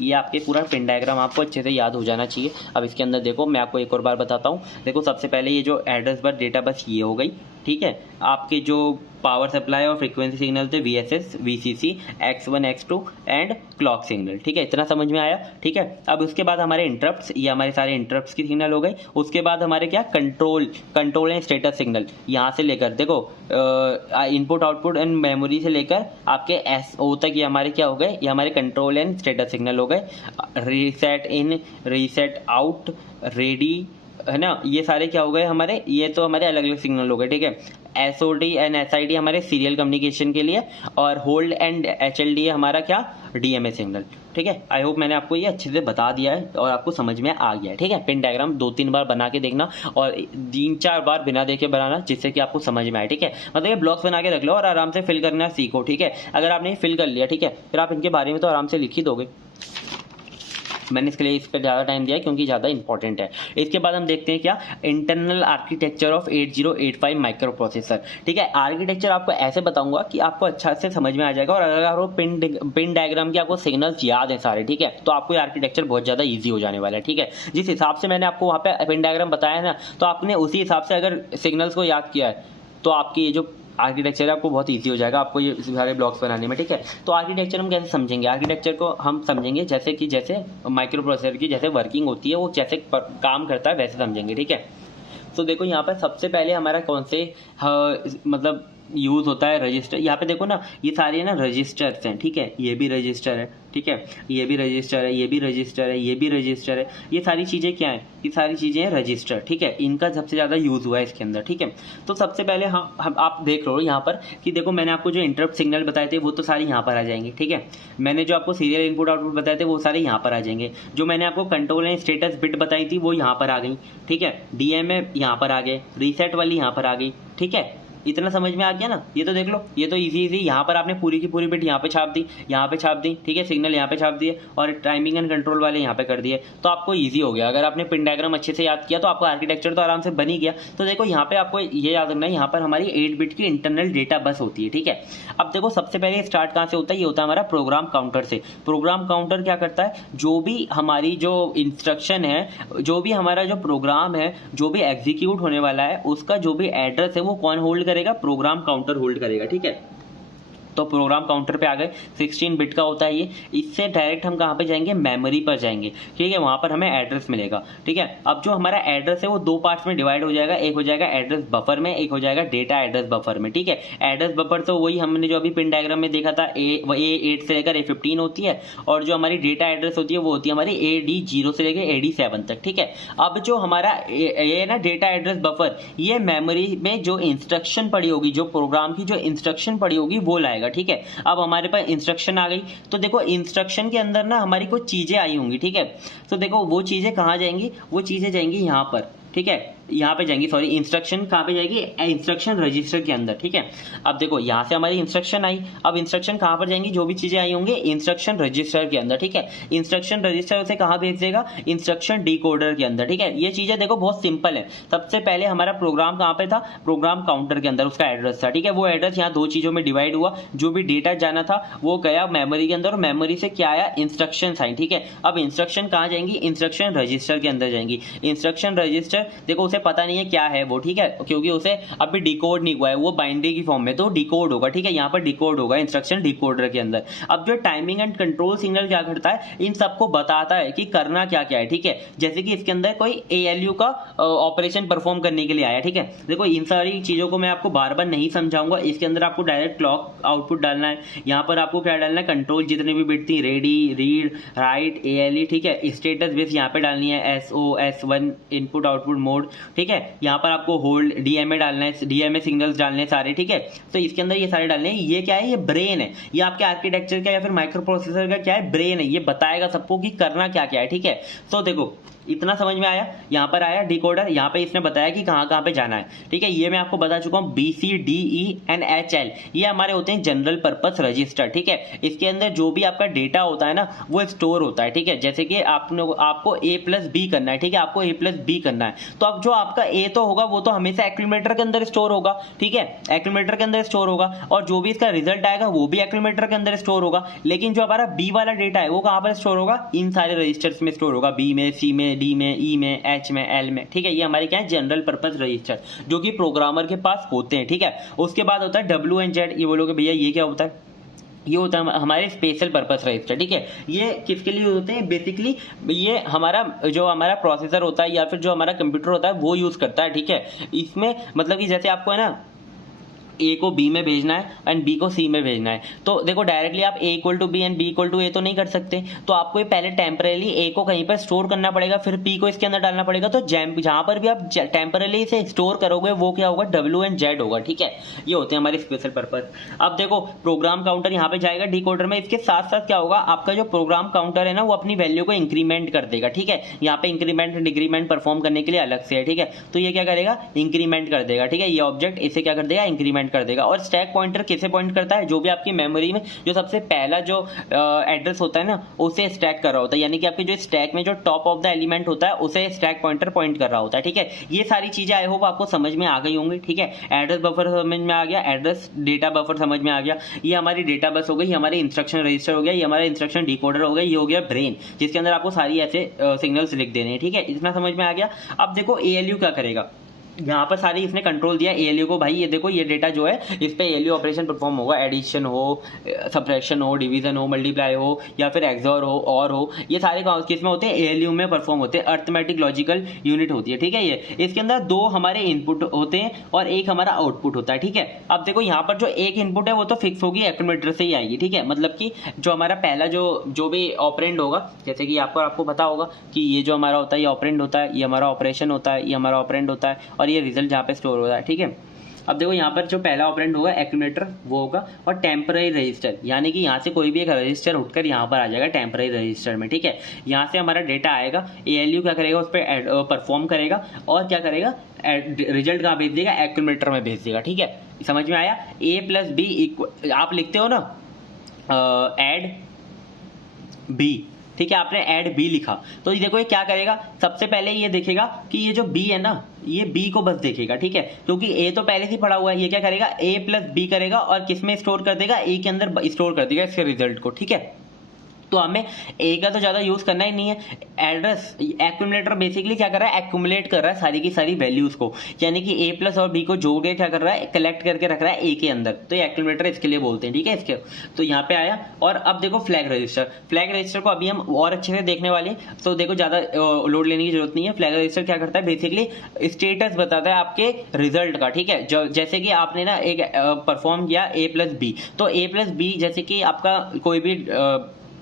ये आपके पूरा पिन डायग्राम आपको अच्छे से याद हो जाना चाहिए। अब इसके अंदर देखो मैं आपको एक और बार बताता हूँ। देखो सबसे पहले ये जो एड्रेस बस डेटा बस ये हो गई, ठीक है। आपके जो पावर सप्लाई और फ्रीक्वेंसी सिग्नल थे VSS, VCC, X1, X2 and clock signal, ठीक है। इतना समझ में आया, ठीक है। अब उसके बाद हमारे इंटरप्ट्स, ये हमारे सारे इंटरप्ट्स की सिग्नल हो गए। उसके बाद हमारे क्या कंट्रोल एंड स्टेटस सिग्नल, यहाँ से लेकर देखो इनपुट आउटपुट एंड मेमोरी से लेकर आपके SO तक ये हमारे क्या हो गए, ये हमारे कंट्रोल एंड स्टेटस सिग्नल हो गए। रीसेट इन, रीसेट आउट, रेडी, है ना, ये सारे क्या हो गए हमारे, ये तो हमारे अलग अलग सिग्नल हो गए, ठीक है। SOD एंड SID हमारे सीरियल कम्युनिकेशन के लिए, और होल्ड एंड HLDA हमारा क्या, DMA सिग्नल, ठीक है। आई होप मैंने आपको ये अच्छे से बता दिया है और आपको समझ में आ गया है, ठीक है। पिन डायग्राम 2-3 बार बना के देखना और 3-4 बार बिना देखे बनाना, जिससे कि आपको समझ में आए, ठीक है। मतलब ये ब्लॉक्स बना के रख लो और आराम से फिल करना सीखो, ठीक है। अगर आपने फिल कर लिया, ठीक है, फिर आप इनके बारे में तो आराम से लिख ही दोगे। मैंने इसके लिए इस पर ज़्यादा टाइम दिया क्योंकि ज़्यादा इंपॉर्टेंट है। इसके बाद हम देखते हैं क्या, internal architecture of 8085 micro processor, ठीक है। आर्किटेक्चर आपको ऐसे बताऊंगा कि आपको अच्छा से समझ में आ जाएगा, और अगर वो पिन डायग्राम के आपको सिग्नल्स याद हैं सारे, ठीक है, तो आपको ये आर्किटेक्चर बहुत ज़्यादा ईजी हो जाने वाला है, ठीक है। जिस हिसाब से मैंने आपको वहाँ पे पिन डायग्राम बताया है ना, तो आपने उसी हिसाब से अगर सिग्नल्स को याद किया है तो आपकी ये जो आर्किटेक्चर है आपको बहुत इजी हो जाएगा आपको ये सारे ब्लॉक्स बनाने में, ठीक है। तो आर्किटेक्चर हम कैसे समझेंगे, आर्किटेक्चर को हम समझेंगे जैसे माइक्रो प्रोसेसर की जैसे वर्किंग होती है, वो कैसे काम करता है वैसे समझेंगे, ठीक है। तो देखो यहाँ पर सबसे पहले हमारा कौन से मतलब यूज़ होता है रजिस्टर। यहाँ पे देखो ना, ये सारे ना रजिस्टर्स हैं, ठीक है, ये भी रजिस्टर है, ठीक है, ये भी रजिस्टर है, ये भी रजिस्टर है, ये भी रजिस्टर है, ये सारी चीज़ें क्या हैं, ये सारी चीज़ें हैं रजिस्टर, ठीक है, इनका सबसे ज़्यादा यूज़ हुआ है इसके अंदर, ठीक है। तो सबसे पहले हम आप देख लो यहाँ पर कि देखो मैंने आपको जो इंटरप्ट सिग्नल बताए थे वो तो सारे यहाँ पर आ जाएंगे, ठीक है। मैंने जो आपको सीरियल इनपुट आउटपुट बताए थे वो सारे यहाँ पर आ जाएंगे। जो मैंने आपको कंट्रोल एंड स्टेटस बिट बताई थी वो यहाँ पर आ गई, ठीक है। डीएमए यहाँ पर आ गए, रीसेट वाली यहाँ पर आ गई, ठीक है। इतना समझ में आ गया ना, ये तो देख लो, ये तो इजी इजी, यहाँ पर आपने पूरी की पूरी बिट यहाँ पे छाप दी, यहाँ पे छाप दी, ठीक है, सिग्नल यहाँ पे छाप दिए और टाइमिंग एंड कंट्रोल वाले यहाँ पे कर दिए, तो आपको इजी हो गया। अगर आपने पिन डायग्राम अच्छे से याद किया तो आपका आर्किटेक्चर तो आराम से बन ही गया। तो देखो यहाँ पे आपको ये याद रखना है, यहाँ पर हमारी 8 बिट की इंटरनल डेटा बस होती है, ठीक है। अब देखो सबसे पहले स्टार्ट कहाँ से होता है, ये होता है हमारा प्रोग्राम काउंटर से। प्रोग्राम काउंटर क्या करता है, जो भी हमारी जो इंस्ट्रक्शन है, जो भी हमारा जो प्रोग्राम है, जो भी एग्जीक्यूट होने वाला है, उसका जो भी एड्रेस है वो कौन होल्ड करेगा, प्रोग्राम काउंटर होल्ड करेगा, ठीक है। तो प्रोग्राम काउंटर पे आ गए, 16 बिट का होता है ये। इससे डायरेक्ट हम कहाँ पे जाएंगे, मेमोरी पर जाएंगे, ठीक है, वहां पर हमें एड्रेस मिलेगा, ठीक है। अब जो हमारा एड्रेस है वो दो पार्ट्स में डिवाइड हो जाएगा, एक हो जाएगा एड्रेस बफर में, एक हो जाएगा डेटा एड्रेस बफर में, ठीक है। एड्रेस बफर तो वही हमने जो अभी पिन डायग्राम में देखा था, A8 से लेकर A15 होती है, और जो हमारी डेटा एड्रेस होती है वो होती है हमारी AD0 से लेकर AD7 तक, ठीक है। अब जो हमारा ये ना डेटा एड्रेस बफर, ये मेमोरी में जो इंस्ट्रक्शन पड़ी होगी, जो प्रोग्राम की जो इंस्ट्रक्शन पड़ी होगी वो लाएगा, ठीक है। अब हमारे पास इंस्ट्रक्शन आ गई, तो देखो इंस्ट्रक्शन के अंदर ना हमारी कुछ चीजें आई होंगी, ठीक है। तो देखो वो चीजें कहाँ जाएंगी, वो चीजें जाएंगी यहाँ पर, ठीक है, यहाँ पे जाएंगी, सॉरी इंस्ट्रक्शन कहाँ पे जाएगी, इंस्ट्रक्शन रजिस्टर के अंदर, ठीक है। अब देखो यहाँ से हमारी इंस्ट्रक्शन आई, अब इंस्ट्रक्शन कहाँ पर जाएंगी, जो भी चीजें आई होंगी इंस्ट्रक्शन रजिस्टर के अंदर, ठीक है। इंस्ट्रक्शन रजिस्टर उसे कहाँ भेज देगा, इंस्ट्रक्शन डिकोडर के अंदर, ठीक है। ये चीजें देखो बहुत सिंपल है। सबसे पहले हमारा प्रोग्राम कहाँ पे था, प्रोग्राम काउंटर के अंदर उसका एड्रेस था, ठीक है। वो एड्रेस यहाँ दो चीजों में डिवाइड हुआ, जो भी डेटा जाना था वो गया मेमोरी के अंदर, और मेमोरी से क्या आया, इंस्ट्रक्शन आई, ठीक है। अब इंस्ट्रक्शन कहाँ जाएंगी, इंस्ट्रक्शन रजिस्टर के अंदर जाएंगी। इंस्ट्रक्शन रजिस्टर देखो उसे पता नहीं है क्या है वो, ठीक है, क्योंकि उसे अभी डिकोड नहीं हुआ है, वो बाइनरी की फॉर्म में, तो डिकोड होगा, ठीक है। यहाँ पर डिकोड होगा इंस्ट्रक्शन डिकोडर के अंदर। अब जो टाइमिंग एंड कंट्रोल सिग्नल क्या करता है, इन सबको बताता है कि करना क्या क्या है, ठीक है। जैसे कि इसके अंदर कोई ALU का ऑपरेशन परफॉर्म करने के लिए आया, ठीक है। देखो इन सारी चीजों को मैं आपको बार बार नहीं समझाऊंगा, इसके अंदर आपको डायरेक्ट क्लॉक आउटपुट डालना है। यहाँ पर आपको क्या डालना है, कंट्रोल जितनी भी बिट थी, रेडी, रीड, राइट, ALE, ठीक है। स्टेटस बेस यहाँ पे डालनी है, SOS1 इनपुट आउटपुट मोड, ठीक है। यहाँ पर आपको होल्ड, DMA डालना है, DMA सिग्नल्स डालने हैं सारे, ठीक है। तो इसके अंदर ये सारे डालने हैं। ये क्या है, ये ब्रेन है, ये आपके आर्किटेक्चर का या फिर माइक्रो प्रोसेसर का क्या है, ब्रेन है। ये बताएगा सबको कि करना क्या क्या है, ठीक है। तो देखो इतना समझ में आया, यहाँ पर आया डिकोडर, यहाँ पे इसने बताया कि कहाँ कहाँ पे जाना है, ठीक है। ये मैं आपको बता चुका हूँ, BCDE एंड HL ये हमारे होते हैं जनरल पर्पस रजिस्टर, ठीक है। इसके अंदर जो भी आपका डेटा होता है ना वो स्टोर होता है, ठीक है। जैसे कि आपको A+B करना है, ठीक है, आपको A+B करना है, तो अब जो आपका A तो होगा वो तो हमेशा एक्यूमुलेटर के अंदर स्टोर होगा, ठीक है, एक्यूमुलेटर के अंदर स्टोर होगा, और जो भी इसका रिजल्ट आएगा वो भी एक्यूमुलेटर के अंदर स्टोर होगा। लेकिन जो हमारा B वाला डेटा है वो कहाँ पर स्टोर होगा, इन सारे रजिस्टर्स में स्टोर होगा, B में, C में, D में, E में, H में, L में, ठीक है। ये हमारे क्या है, जनरल पर्पस रजिस्टर, जो कि प्रोग्रामर के पास होते हैं, ठीक है। उसके बाद होता है W and Z। ये बोलोगे भैया ये क्या होता है, ये होता है हमारे स्पेशल पर्पस रजिस्टर, ठीक है। ये किसके लिए होते हैं, बेसिकली ये हमारा जो हमारा प्रोसेसर होता है या फिर जो हमारा कंप्यूटर होता है वो यूज करता है, ठीक है। इसमें मतलब कि जैसे आपको है ना A को B में भेजना है एंड B को C में भेजना है, तो देखो डायरेक्टली आप A equal to B and B equal to A तो नहीं कर सकते, तो आपको ये पहले टेम्परेली A को कहीं पर स्टोर करना पड़ेगा, फिर P को इसके अंदर डालना पड़ेगा। तो जहां पर भी आप टेम्परेली इसे स्टोर करोगे वो क्या होगा, W एंड Z होगा, ठीक है। ये होते हैं हमारे स्पेशल पर्पस। अब देखो प्रोग्राम काउंटर यहाँ पे जाएगा डिकोडर में, इसके साथ साथ क्या होगा, आपका जो प्रोग्राम काउंटर है ना वो अपनी वैल्यू को इंक्रीमेंट कर देगा, ठीक है। यहाँ पे इंक्रीमेंट डिक्रीमेंट परफॉर्म करने के लिए अलग से है, ठीक है। तो ये क्या करेगा, इंक्रीमेंट कर देगा, ठीक है। ये ऑब्जेक्ट इसे क्या कर देगा, इंक्रीमेंट कर देगा। और स्टैक पॉइंटर किसे पॉइंट करता है, जो भी आपकी मेमोरी में जो सबसे पहला जो एड्रेस होता है ना उसे स्टैक कर रहा होता है, यानी कि आपके जो स्टैक में जो टॉप ऑफ द एलिमेंट होता है उसे स्टैक पॉइंटर पॉइंट कर रहा होता है, ठीक है। ये सारी चीजें आई होप आपको समझ में आ गई होंगी, ठीक है। एड्रेस बफर समझ में आ गया, एड्रेस डेटा बफर समझ में आ गया, ये हमारी डेटा बस हो गई, हमारे इंस्ट्रक्शन रजिस्टर हो गया, ये हमारा इंस्ट्रक्शन डिकोडर हो गया, ये हो गया ब्रेन, जिसके अंदर आपको सारी ऐसे सिग्नल्स लिख देने हैं, ठीक है। इतना समझ में आ गया। अब देखो ALU क्या करेगा, यहाँ पर सारी इसने कंट्रोल दिया एएलयू को, भाई ये देखो ये डेटा जो है इस पे एएलयू ऑपरेशन परफॉर्म होगा, एडिशन हो, सब्ट्रैक्शन हो, डिवीजन हो, मल्टीप्लाई हो या फिर एक्सॉर हो, और हो, ये सारे किस में होते हैं, एएलयू में परफॉर्म होते हैं, अर्थमेटिक लॉजिकल यूनिट होती है, ठीक है। ये इसके अंदर दो हमारे इनपुट होते हैं और एक हमारा आउटपुट होता है, ठीक है। अब देखो यहाँ पर जो एक इनपुट है वो तो फिक्स होगी, एक्यूमुलेटर से ही आएगी, ठीक है। मतलब कि जो हमारा पहला जो भी ऑपरेंड होगा, जैसे कि आपको पता होगा कि ये जो हमारा होता है ये ऑपरेंड होता है, ये हमारा ऑपरेशन होता है, ये हमारा ऑपरेंड होता है और ये रिजल्ट जहाँ पे स्टोर होता है, ठीक है। अब देखो यहाँ पर जो पहला ऑपरेंड होगा एक्यूमुलेटर वो होगा, और टेम्पररी रजिस्टर यानी कि यहाँ से कोई भी एक रजिस्टर उठकर यहाँ पर आ जाएगा टेम्पररी रजिस्टर में, ठीक है। यहाँ से हमारा डेटा आएगा, एएलयू क्या करेगा, उस पर परफॉर्म करेगा और क्या करेगा, रिजल्ट कहाँ भेज देगा, एक्यूमुलेटर में भेज देगा, ठीक है। समझ में आया। ए प्लस बी इक्वल, आप लिखते हो ना एड बी, ठीक है, आपने ऐड बी लिखा तो ये देखो ये क्या करेगा, सबसे पहले ये देखेगा कि ये जो बी है ना ये बी को बस देखेगा, ठीक है, क्योंकि ए तो पहले से पड़ा हुआ है। ये क्या करेगा, ए प्लस बी करेगा और किस में स्टोर कर देगा, ए के अंदर स्टोर कर देगा इसके रिजल्ट को, ठीक है। तो हमें ए का तो ज़्यादा यूज़ करना ही नहीं है। एड्रेस एक्यूमुलेटर बेसिकली क्या कर रहा है, एक्यूमुलेट कर रहा है सारी की सारी वैल्यूज़ को, यानी कि ए प्लस और बी को जोड़ के क्या कर रहा है, कलेक्ट करके रख रहा है ए के अंदर, तो ये एक्यूमुलेटर इसके लिए बोलते हैं, ठीक है। इसके तो यहाँ पे आया। और अब देखो फ्लैग रजिस्टर को अभी हम और अच्छे से देखने वाले, तो देखो ज़्यादा लोड लेने की जरूरत नहीं है। फ्लैग रजिस्टर क्या करता है, बेसिकली स्टेटस बताता है आपके रिजल्ट का, ठीक है। जैसे कि आपने ना एक परफॉर्म किया ए प्लस बी, तो ए प्लस बी जैसे कि आपका कोई भी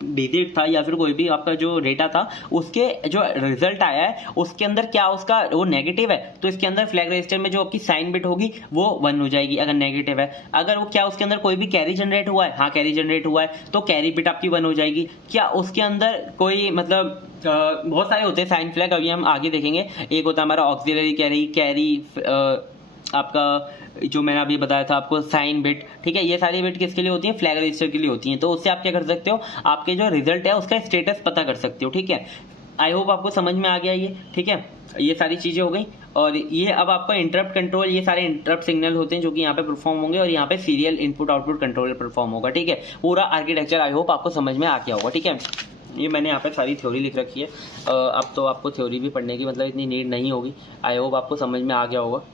डिजिट था या फिर कोई भी आपका जो डेटा था उसके जो रिजल्ट आया है उसके अंदर क्या उसका वो नेगेटिव है, तो इसके अंदर फ्लैग रजिस्टर में जो आपकी साइन बिट होगी वो 1 हो जाएगी अगर नेगेटिव है। अगर वो क्या उसके अंदर कोई भी कैरी जनरेट हुआ है, हाँ कैरी जनरेट हुआ है, तो कैरी बिट आपकी 1 हो जाएगी। क्या उसके अंदर कोई मतलब बहुत सारे होते हैं साइन फ्लैग, अभी हम आगे देखेंगे। एक होता है हमारा ऑक्सिलरी कैरी आपका जो मैंने अभी बताया था आपको साइन बिट, ठीक है। ये सारी बिट किसके लिए होती है, फ्लैग रजिस्टर के लिए होती हैं। तो उससे आप क्या कर सकते हो, आपके जो रिजल्ट है उसका स्टेटस पता कर सकते हो, ठीक है। आई होप आपको समझ में आ गया ये, ठीक है। ये सारी चीजें हो गई। और ये अब आपका इंटरप्ट कंट्रोल, ये सारे इंटरप्ट सिग्नल होते हैं जो कि यहाँ पे परफॉर्म होंगे, और यहाँ पे serial input output controller perform होगा, ठीक है। पूरा आर्किटेक्चर आई होप आपको समझ में आ गया होगा, ठीक है। ये मैंने यहाँ पे सारी थ्योरी लिख रखी है, अब तो आपको थ्योरी भी पढ़ने की मतलब इतनी नीड नहीं होगी। आई होप आपको समझ में आ गया होगा।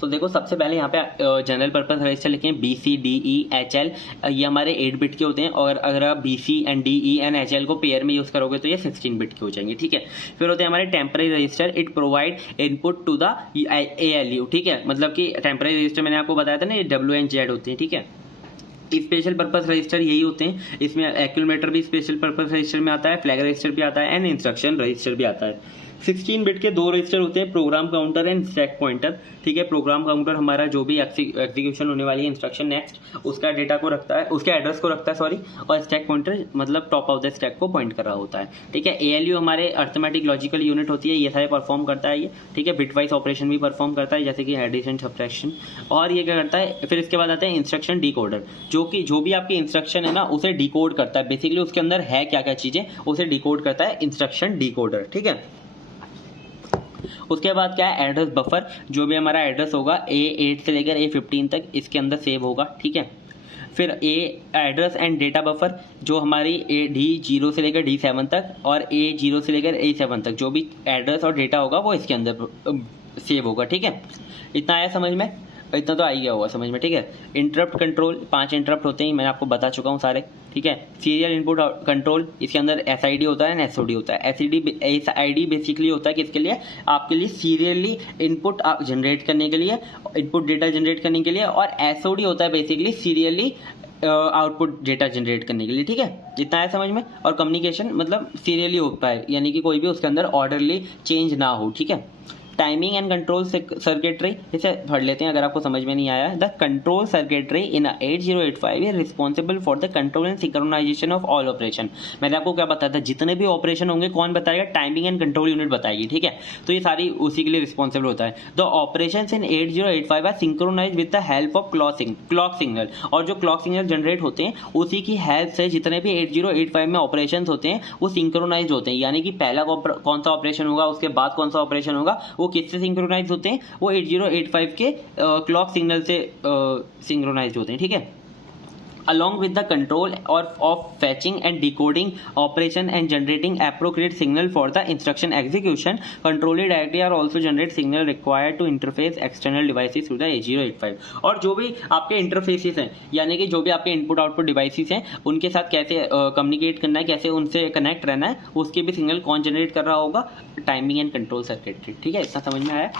तो देखो सबसे पहले यहाँ पे जनरल पर्पस रजिस्टर लिखे हैं BCDEHL, ये हमारे 8 बिट के होते हैं, और अगर आप BC and DE and HL को पेयर में यूज़ करोगे तो ये 16 बिट के हो जाएंगे, ठीक है। फिर होते हैं हमारे temporary register, it provide input to the ALU, ठीक है। मतलब कि टेम्पररी रजिस्टर मैंने आपको बताया था ना, ये WNZ होते हैं, ठीक है। स्पेशल पर्पस रजिस्टर यही होते हैं, इसमें एक्यूमुलेटर भी स्पेशल पर्पस रजिस्टर में आता है, फ्लैग रजिस्टर भी आता है एंड इंस्ट्रक्शन रजिस्टर भी आता है। 16 बिट के 2 रजिस्टर होते हैं, program counter and stack pointer, ठीक है। प्रोग्राम काउंटर हमारा जो भी एग्जीक्यूशन होने वाली है इंस्ट्रक्शन नेक्स्ट उसका डेटा को रखता है, उसके एड्रेस को रखता है सॉरी, और स्टैक पॉइंटर मतलब टॉप ऑफ द स्टैक को पॉइंट कर रहा होता है, ठीक है। ALU हमारे अर्थमेटिक लॉजिकल यूनिट होती है, ये सारे परफॉर्म करता है ये, ठीक है। बिटवाइज ऑपरेशन भी परफॉर्म करता है जैसे कि एडिशन सब्ट्रैक्शन, और ये क्या करता है, फिर इसके बाद आता है इंस्ट्रक्शन डिकोडर, जो भी आपकी इंस्ट्रक्शन है ना उसे डिकोड करता है, बेसिकली उसके अंदर है क्या क्या चीजें उसे डिकोड करता है इंस्ट्रक्शन डिकोडर, ठीक है। उसके बाद क्या है, एड्रेस बफर, जो भी हमारा एड्रेस होगा A8 से लेकर A15 तक इसके अंदर सेव होगा, ठीक है। फिर एड्रेस एंड डेटा बफर, जो हमारी D0 से लेकर D7 तक और A0 से लेकर A7 तक जो भी एड्रेस और डेटा होगा वो इसके अंदर सेव होगा, ठीक है। इतना आया समझ में, इतना तो आ ही गया होगा समझ में, ठीक है। इंटरप्ट कंट्रोल, 5 इंटरप्ट होते हैं, मैंने आपको बता चुका हूँ सारे, ठीक है। सीरियल इनपुट कंट्रोल, इसके अंदर SID होता है एंड SOD होता है। SID बेसिकली होता है किसके लिए, आपके लिए सीरियली इनपुट जनरेट करने के लिए, इनपुट डेटा जनरेट करने के लिए, और SOD होता है basically serially output data generate करने के लिए, ठीक है। इतना है समझ में। और कम्युनिकेशन मतलब सीरियली होता है, यानी कि कोई भी उसके अंदर ऑर्डरली चेंज ना हो, ठीक है। टाइमिंग एंड कंट्रोल सर्किटरी, इसे पढ़ लेते हैं अगर आपको समझ में नहीं आया। The control circuitry in 8085 is responsible for the control and synchronization of all operation. मैंने आपको क्या बताया था, जितने भी ऑपरेशन होंगे कौन बताएगा, टाइमिंग एंड कंट्रोल यूनिट बताएगी, ठीक है। तो ये सारी उसी के लिए रिस्पॉन्सिबल होता है। The operations in 8085 are synchronize with the help of clock signal, और जो क्लॉक सिग्नल जनरेट होते हैं उसी की हेल्प से जितने भी 8085 में ऑपरेशन होते हैं वो सिंक्रोनाइज होते हैं, यानी कि पहला कौन सा ऑपरेशन होगा उसके बाद कौन सा ऑपरेशन होगा वो किससे सिंक्रोनाइज होते हैं, वो 8085 के क्लॉक सिग्नल से सिंक्रोनाइज होते हैं, ठीक है। along with the control or of fetching and decoding operation and generating appropriate signal for the instruction execution. Controller directly are also generate signal required to interface external devices through the 8085. और जो भी आपके interfaces हैं, यानी कि जो भी आपके इनपुट आउटपुट डिवाइसेस हैं, उनके साथ कैसे कम्युनिकेट करना है, कैसे उनसे कनेक्ट रहना है, उसके भी सिग्नल कौन जनरेट कर रहा होगा, टाइमिंग एंड कंट्रोल सर्किटरी। ठीक है, इतना समझ में आया।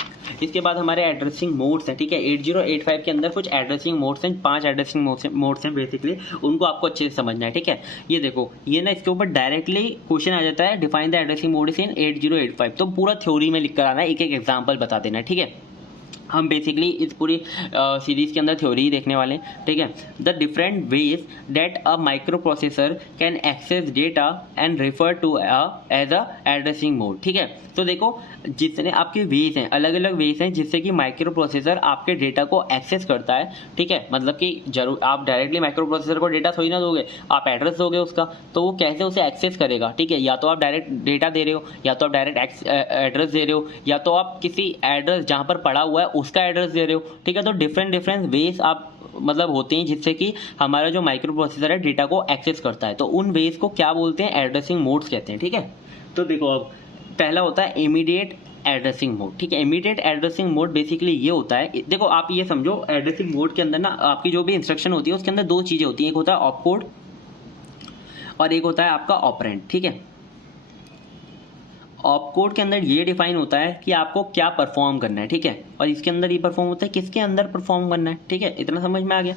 इसके बाद हमारे एड्रेसिंग मोड्स हैं। ठीक है, 8085 के अंदर कुछ एड्रेसिंग मोड्स हैं, 5 एड्रेसिंग मोड्स हैं बेसिकली, उनको आपको अच्छे से समझना है। ठीक है, ये देखो, ये ना इसके ऊपर डायरेक्टली क्वेश्चन आ जाता है, डिफाइन द एड्रेसिंग मोड्स इन 8085। तो पूरा थ्योरी में लिख कर आना है, एक एक एग्जाम्पल बता देना है। ठीक है, हम बेसिकली इस पूरी सीरीज के अंदर थ्योरी ही देखने वाले हैं। ठीक है, the different ways that a microprocessor can access data and refer to as a addressing mode. ठीक है, तो देखो जितने आपके वेज हैं, अलग अलग वेज हैं जिससे कि माइक्रो प्रोसेसर आपके डेटा को एक्सेस करता है। ठीक है, मतलब कि जरूर आप डायरेक्टली माइक्रो प्रोसेसर को डेटा थोड़ी ना दोगे, आप एड्रेस दोगे उसका, तो वो कैसे उसे एक्सेस करेगा। ठीक है, या तो आप डायरेक्ट डेटा दे रहे हो, या तो आप डायरेक्ट एड्रेस दे रहे हो, या तो आप किसी एड्रेस जहाँ पर पड़ा हुआ है उसका एड्रेस दे रहे हो। ठीक है, तो डिफरेंट वेज आप मतलब होते हैं जिससे कि हमारा जो माइक्रो प्रोसेसर है डेटा को एक्सेस करता है, तो उन वेज को क्या बोलते हैं, एड्रेसिंग मोड्स कहते हैं। ठीक है, तो देखो अब पहला होता है इमीडिएट एड्रेसिंग मोड। ठीक है, इमीडिएट एड्रेसिंग मोड बेसिकली ये होता है, देखो आप ये समझो, एड्रेसिंग मोड के अंदर ना आपकी जो भी इंस्ट्रक्शन होती है उसके अंदर दो चीजें होती हैं, एक होता है ऑपकोड और एक होता है आपका ऑपरेंड। ठीक है, ऑपकोड के अंदर ये डिफाइन होता है कि आपको क्या परफॉर्म करना है। ठीक है, और इसके अंदर ये परफॉर्म होता है किसके अंदर परफॉर्म करना है। ठीक है, इतना समझ में आ गया।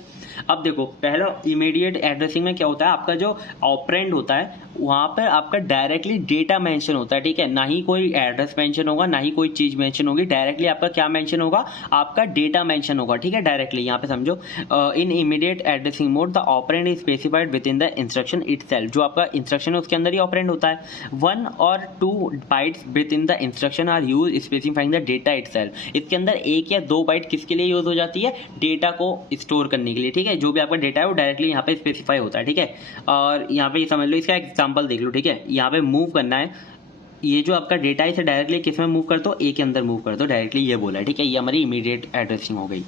अब देखो पहला इमीडिएट एड्रेसिंग में क्या होता है, आपका जो ऑपरेंड होता है वहां पर आपका डायरेक्टली डेटा मेंशन होता है। ठीक है, ना ही कोई एड्रेस मेंशन होगा, ना ही कोई चीज मेंशन होगी, डायरेक्टली आपका क्या मेंशन होगा, आपका डेटा मेंशन होगा। ठीक है, डायरेक्टली यहाँ पे समझो, इन immediate addressing mode the operand is specified with in the instruction itself. जो आपका इंस्ट्रक्शन है उसके अंदर ही ऑपरेंड होता है। 1 और 2 bytes within the instruction are use specifying the data itself. इसके अंदर 1 या 2 बाइट किसके लिए यूज हो जाती है, डेटा को स्टोर करने के लिए। ठीक है, जो भी आपका डेटा है वो डायरेक्टली यहाँ पे स्पेसिफाई होता है। ठीक है, और यहाँ पे ये समझ लो, इसका एग्जांपल देख लो। ठीक है, यहाँ पे मूव करना है, ये जो आपका डेटा है इसे डायरेक्टली किस में मूव कर दो, ए के अंदर मूव कर दो, डायरेक्टली ये बोला है। ठीक है, ये हमारी इमीडिएट एड्रेसिंग हो गई।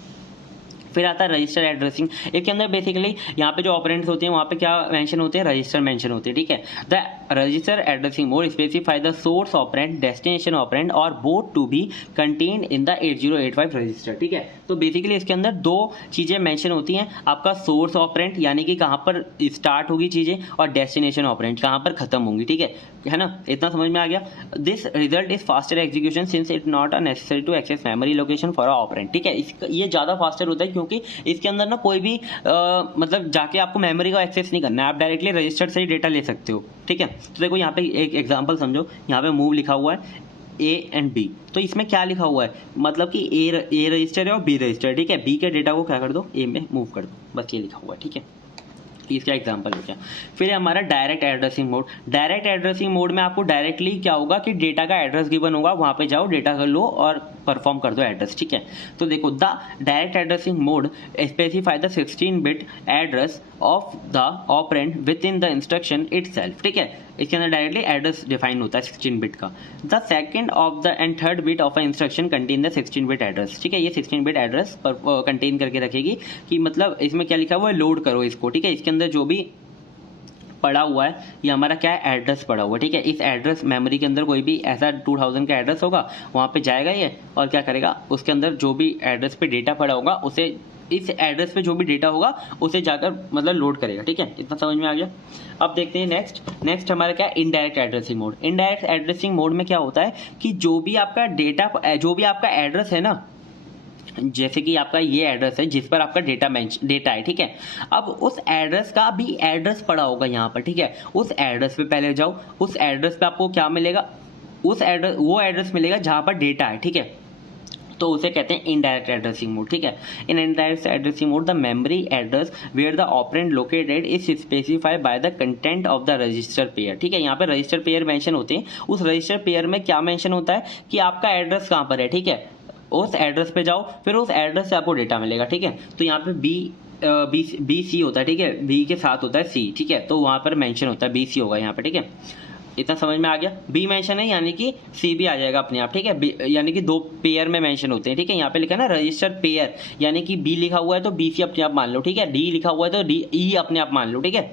फिर आता है रजिस्टर एड्रेसिंग। इसके अंदर बेसिकली यहाँ पे जो ऑपरेंड्स होते हैं वहाँ पे क्या मेंशन होते हैं, रजिस्टर मेंशन होते हैं। ठीक है, the register addressing mode specify the source operand, destination operand और both to be contained in the 8085 register. ठीक है, तो बेसिकली इसके अंदर दो चीजें मेंशन होती हैं, आपका सोर्स ऑपरेंड यानी कि कहाँ पर स्टार्ट होगी चीजें, और डेस्टिनेशन ऑपरेंड कहाँ पर खत्म होंगी। ठीक है ना, इतना समझ में आ गया। This result is faster execution since it not necessary to access memory location for operand. ठीक है, ये ज्यादा फास्टर होता है क्योंकि इसके अंदर ना कोई भी मतलब जाके आपको मेमोरी का एक्सेस नहीं करना है, आप डायरेक्टली रजिस्टर से ही डेटा ले सकते हो। ठीक है, तो देखो यहाँ पे एक एग्जांपल समझो, यहाँ पे मूव लिखा हुआ है ए एंड बी, तो इसमें क्या लिखा हुआ है, मतलब कि ए रजिस्टर है और बी रजिस्टर है। ठीक है, बी के डेटा को क्या कर दो, ए में मूव कर दो, बस ये लिखा हुआ है। ठीक है, इसका एग्जांपल हो गया। फिर हमारा direct addressing mode. Direct addressing mode में आपको डायरेक्टली क्या होगा कि डेटा का एड्रेस गिवन होगा, वहां पे जाओ, डेटा कर लो और परफॉर्म कर दो एड्रेस। ठीक है, तो देखो the direct addressing mode specify the 16 bit address of the operand with in the instruction itself. ठीक है, इसके अंदर डायरेक्टली एड्रेस डिफाइन होता है 16 बिट का। The second of the end third bit of a instruction contain the 16 bit address. ठीक है, ये 16 बिट एड्रेस कंटेन करके रखेगी कि मतलब इसमें क्या लिखा हुआ है, लोड करो इसको। ठीक है, इसके अंदर जो भी पड़ा हुआ है ये हमारा क्या है, एड्रेस पड़ा हुआ है। ठीक है, इस एड्रेस मेमोरी के अंदर कोई भी ऐसा 2000 का एड्रेस होगा, वहां पे जाएगा ये और क्या करेगा, उसके अंदर जो भी एड्रेस पे डेटा पड़ा होगा उसे, इस एड्रेस पे जो भी डेटा होगा उसे जाकर मतलब लोड करेगा। ठीक है, इतना समझ में आ गया। अब देखते हैं नेक्स्ट हमारा क्या है, indirect addressing mode. Indirect addressing mode में क्या होता है कि जो भी आपका डेटा, जो भी आपका एड्रेस है ना, जैसे कि आपका ये एड्रेस है जिस पर आपका डेटा है। ठीक है, अब उस एड्रेस का भी एड्रेस पड़ा होगा यहाँ पर। ठीक है, उस एड्रेस पे पहले जाओ, उस एड्रेस पे आपको क्या मिलेगा, वो एड्रेस मिलेगा जहां पर डेटा है। ठीक है, तो उसे कहते हैं इनडायरेक्ट एड्रेसिंग मोड। ठीक है, in indirect addressing mode the memory address where the operand located is specified by the content of the register pair. ठीक है, यहाँ पे रजिस्टर पेयर मेंशन होते हैं, उस रजिस्टर पेयर में क्या मेंशन होता है कि आपका एड्रेस कहाँ पर है। ठीक है, उस एड्रेस पे जाओ, फिर उस एड्रेस से आपको डेटा मिलेगा। ठीक है, तो यहाँ पे बी सी होता है। ठीक है, बी के साथ होता है सी। ठीक है, तो वहां पर मेंशन होता है बी सी होगा यहाँ पे। ठीक है, इतना समझ में आ गया। बी मेंशन है यानी कि सी भी आ जाएगा अपने आप, ठीक है, यानी कि 2 पेयर में मेंशन होते हैं, ठीक है। यहाँ पे लिखा है ना रजिस्टर पेयर, यानी कि बी लिखा हुआ है तो बी सी अपने आप मान लो, ठीक है। डी लिखा हुआ है तो डी ई अपने आप मान लो, ठीक है।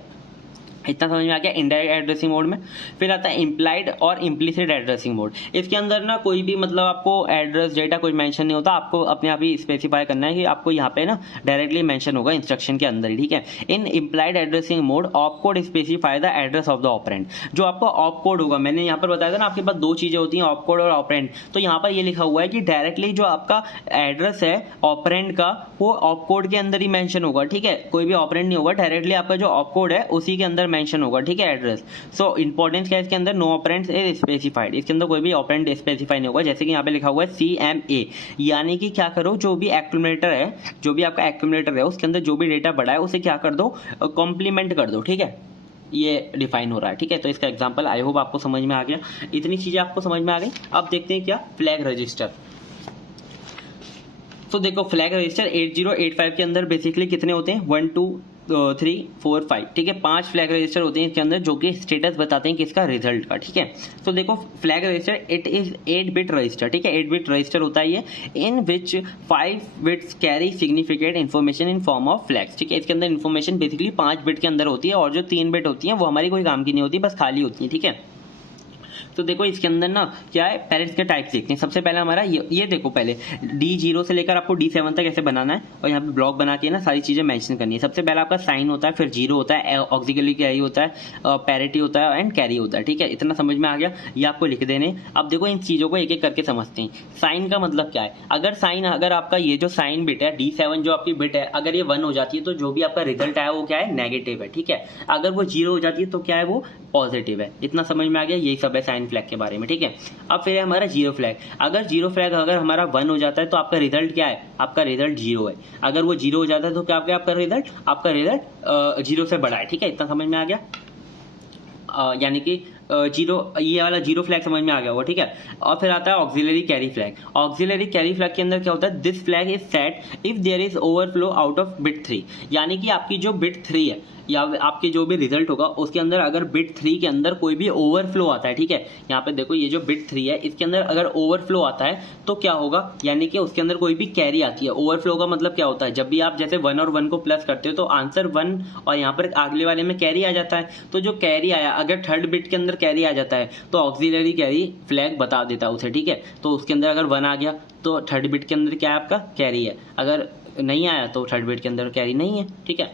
इतना समझ में आ गया इनडायरेक्ट एड्रेसिंग मोड में। फिर आता है इम्प्लाइड और इम्प्लिसिट एड्रेसिंग मोड। इसके अंदर ना कोई भी मतलब आपको एड्रेस डेटा कोई मेंशन नहीं होता, आपको अपने आप ही स्पेसिफाई करना है कि आपको यहाँ पे ना डायरेक्टली मेंशन होगा इंस्ट्रक्शन के अंदर ही, ठीक है। In implied addressing mode opcode specify the address of the operand. जो आपको ऑप कोड होगा, मैंने यहाँ पर बताया था ना आपके पास 2 चीजें होती हैं, ऑप कोड और ऑपरेंड। तो यहाँ पर ये लिखा हुआ है कि डायरेक्टली जो आपका एड्रेस है ऑपरेंड का वो ऑप कोड के अंदर ही मेंशन होगा, ठीक है। कोई भी ऑपरेंड नहीं होगा, डायरेक्टली आपका जो ऑप कोड है उसी के अंदर मेंशन होगा, ठीक है, एड्रेस। सो इंपॉर्टेंस क्या है इसके अंदर, नो ऑपरेंड्स इज स्पेसिफाइड। इसके अंदर कोई भी ऑपरेंड स्पेसिफाई नहीं होगा, जैसे कि यहाँ पे लिखा हुआ है CMA, यानी कि क्या करो, जो भी एक्यूमुलेटर है, जो भी आपका एक्यूमुलेटर है उसके अंदर जो भी डेटा बढ़ा है उसे क्या कर दो, कॉम्प्लीमेंट कर दो, ठीक है। ये डिफाइन हो रहा है, ठीक है। तो इसका एग्जांपल आई होप आपको समझ में आ गया। इतनी चीजें आपको समझ में आ गई। अब देखते हैं क्या फ्लैग रजिस्टर। तो देखो फ्लैग रजिस्टर 8085 के अंदर बेसिकली कितने होते हैं, 1 2 3 4 5, ठीक है। 5 फ्लैग रजिस्टर होते हैं इसके अंदर जो कि स्टेटस बताते हैं किसका, रिजल्ट का, ठीक है। तो देखो flag register it is 8 bit register, ठीक है। 8 बिट रजिस्टर होता है ये, इन विच 5 bits carry significant information in form of flags, ठीक है। इसके अंदर इन्फॉर्मेशन बेसिकली 5 बिट के अंदर होती है और जो 3 बिट होती है वो हमारी कोई काम की नहीं होती, बस खाली होती है, ठीक है। तो देखो इसके अंदर ना क्या है, पहले इसके टाइप्स देखते हैं। सबसे पहले हमारा ये देखो, पहले D0 से लेकर आपको D7 तक ऐसे बनाना है और यहाँ पे ब्लॉक बना के ना सारी चीजें मेंशन करनी है। सबसे पहले आपका साइन होता है, फिर 0 होता है, ऑक्सिलरी कैरी होता है, पैरिटी होता है एंड कैरी होता है, ठीक है। इतना समझ में आ गया, ये आपको लिख देने। अब देखो इन चीजों को एक एक करके समझते हैं। साइन का मतलब क्या है, अगर आपका ये जो साइन बिट है D7 जो आपकी बिट है, अगर ये 1 हो जाती है तो जो भी आपका रिजल्ट आया वो क्या है, नेगेटिव है, ठीक है। अगर वो 0 हो जाती है तो क्या है, वो पॉजिटिव है। इतना समझ में आ गया, यही सब है साइन फ्लैग के बारे में, ठीक है। अब फिर है हमारा 0 फ्लैग। अगर 0 फ्लैग अगर हमारा 1 हो जाता है तो आपका रिजल्ट क्या है, आपका रिजल्ट 0 है। अगर वो 0 हो जाता है तो क्या आपका रिजल्ट 0 से बड़ा है, ठीक है। इतना समझ में आ गया, यानी कि 0, ये वाला 0 फ्लैग समझ में आ गया होगा, ठीक है। और फिर आता है auxiliary carry flag. Auxiliary carry flag के अंदर क्या होता है, this flag is set if there is overflow out of bit 3, यानी कि आपकी जो बिट 3 है या आपके जो भी रिजल्ट होगा उसके अंदर अगर बिट 3 के अंदर कोई भी ओवरफ्लो आता है, ठीक है। यहाँ पे देखो ये जो बिट 3 है इसके अंदर अगर ओवरफ्लो आता है तो क्या होगा, यानी कि उसके अंदर कोई भी कैरी आती है। ओवरफ्लो का मतलब क्या होता है, जब भी आप जैसे 1 और 1 को प्लस करते हो तो आंसर 1 और यहाँ पर अगले वाले में कैरी आ जाता है। तो जो कैरी आया, अगर थर्ड बिट के अंदर कैरी आ जाता है तो ऑक्सिलरी कैरी फ्लैग बता देता है उसे, ठीक है। तो उसके अंदर अगर 1 आ गया तो थर्ड बिट के अंदर क्या है, आपका कैरी है। अगर नहीं आया तो थर्ड बिट के अंदर कैरी नहीं है, ठीक है।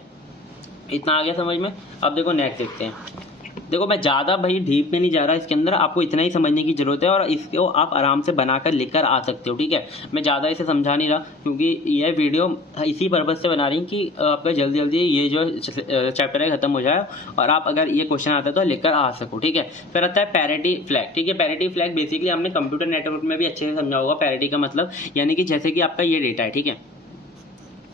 इतना आ गया समझ में। अब देखो नेक्स्ट देखते हैं। देखो मैं ज़्यादा भाई डीप में नहीं जा रहा, इसके अंदर आपको इतना ही समझने की जरूरत है और इसको आप आराम से बनाकर लेकर आ सकते हो, ठीक है। मैं ज़्यादा इसे समझा नहीं रहा क्योंकि यह वीडियो इसी पर्पज़ से बना रही कि आपका जल्दी जल्दी ये जो चैप्टर है खत्म हो जाए और आप अगर ये क्वेश्चन आता है तो लेकर आ सको, ठीक है। फिर आता है पैरिटी फ्लैग, ठीक है। पैरिटी फ्लैग बेसिकली हमने कंप्यूटर नेटवर्क में भी अच्छे से समझा होगा। पैरिटी का मतलब यानी कि जैसे कि आपका ये डेटा है, ठीक है,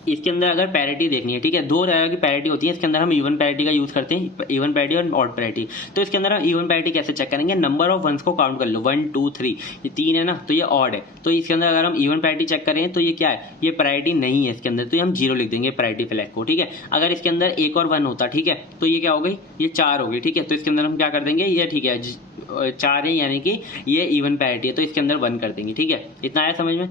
इसके अंदर अगर पैरिटी देखनी है, ठीक है, 2 तरह की पैरिटी होती है। इसके अंदर हम इवन पैरिटी का यूज करते हैं, इवन पैरिटी और ऑड पैरिटी। तो इसके अंदर हम इवन पैरिटी कैसे चेक करेंगे, नंबर ऑफ वंस को काउंट कर लो, 1 2 3, ये 3 है ना, तो ये ऑड है। तो इसके अंदर अगर हम इवन पैरिटी चेक करें तो ये क्या है, ये पैरिटी नहीं है इसके अंदर, तो ये हम 0 लिख देंगे पैरिटी फ्लैग को, ठीक है। अगर इसके अंदर 1 और 1 होता, ठीक है, तो ये क्या हो गई, ये 4 हो गई, ठीक है। तो इसके अंदर हम क्या कर देंगे, ये ठीक है 4 है यानी कि ये इवन पैरिटी है तो इसके अंदर 1 कर देंगे, ठीक है। इतना आया समझ में।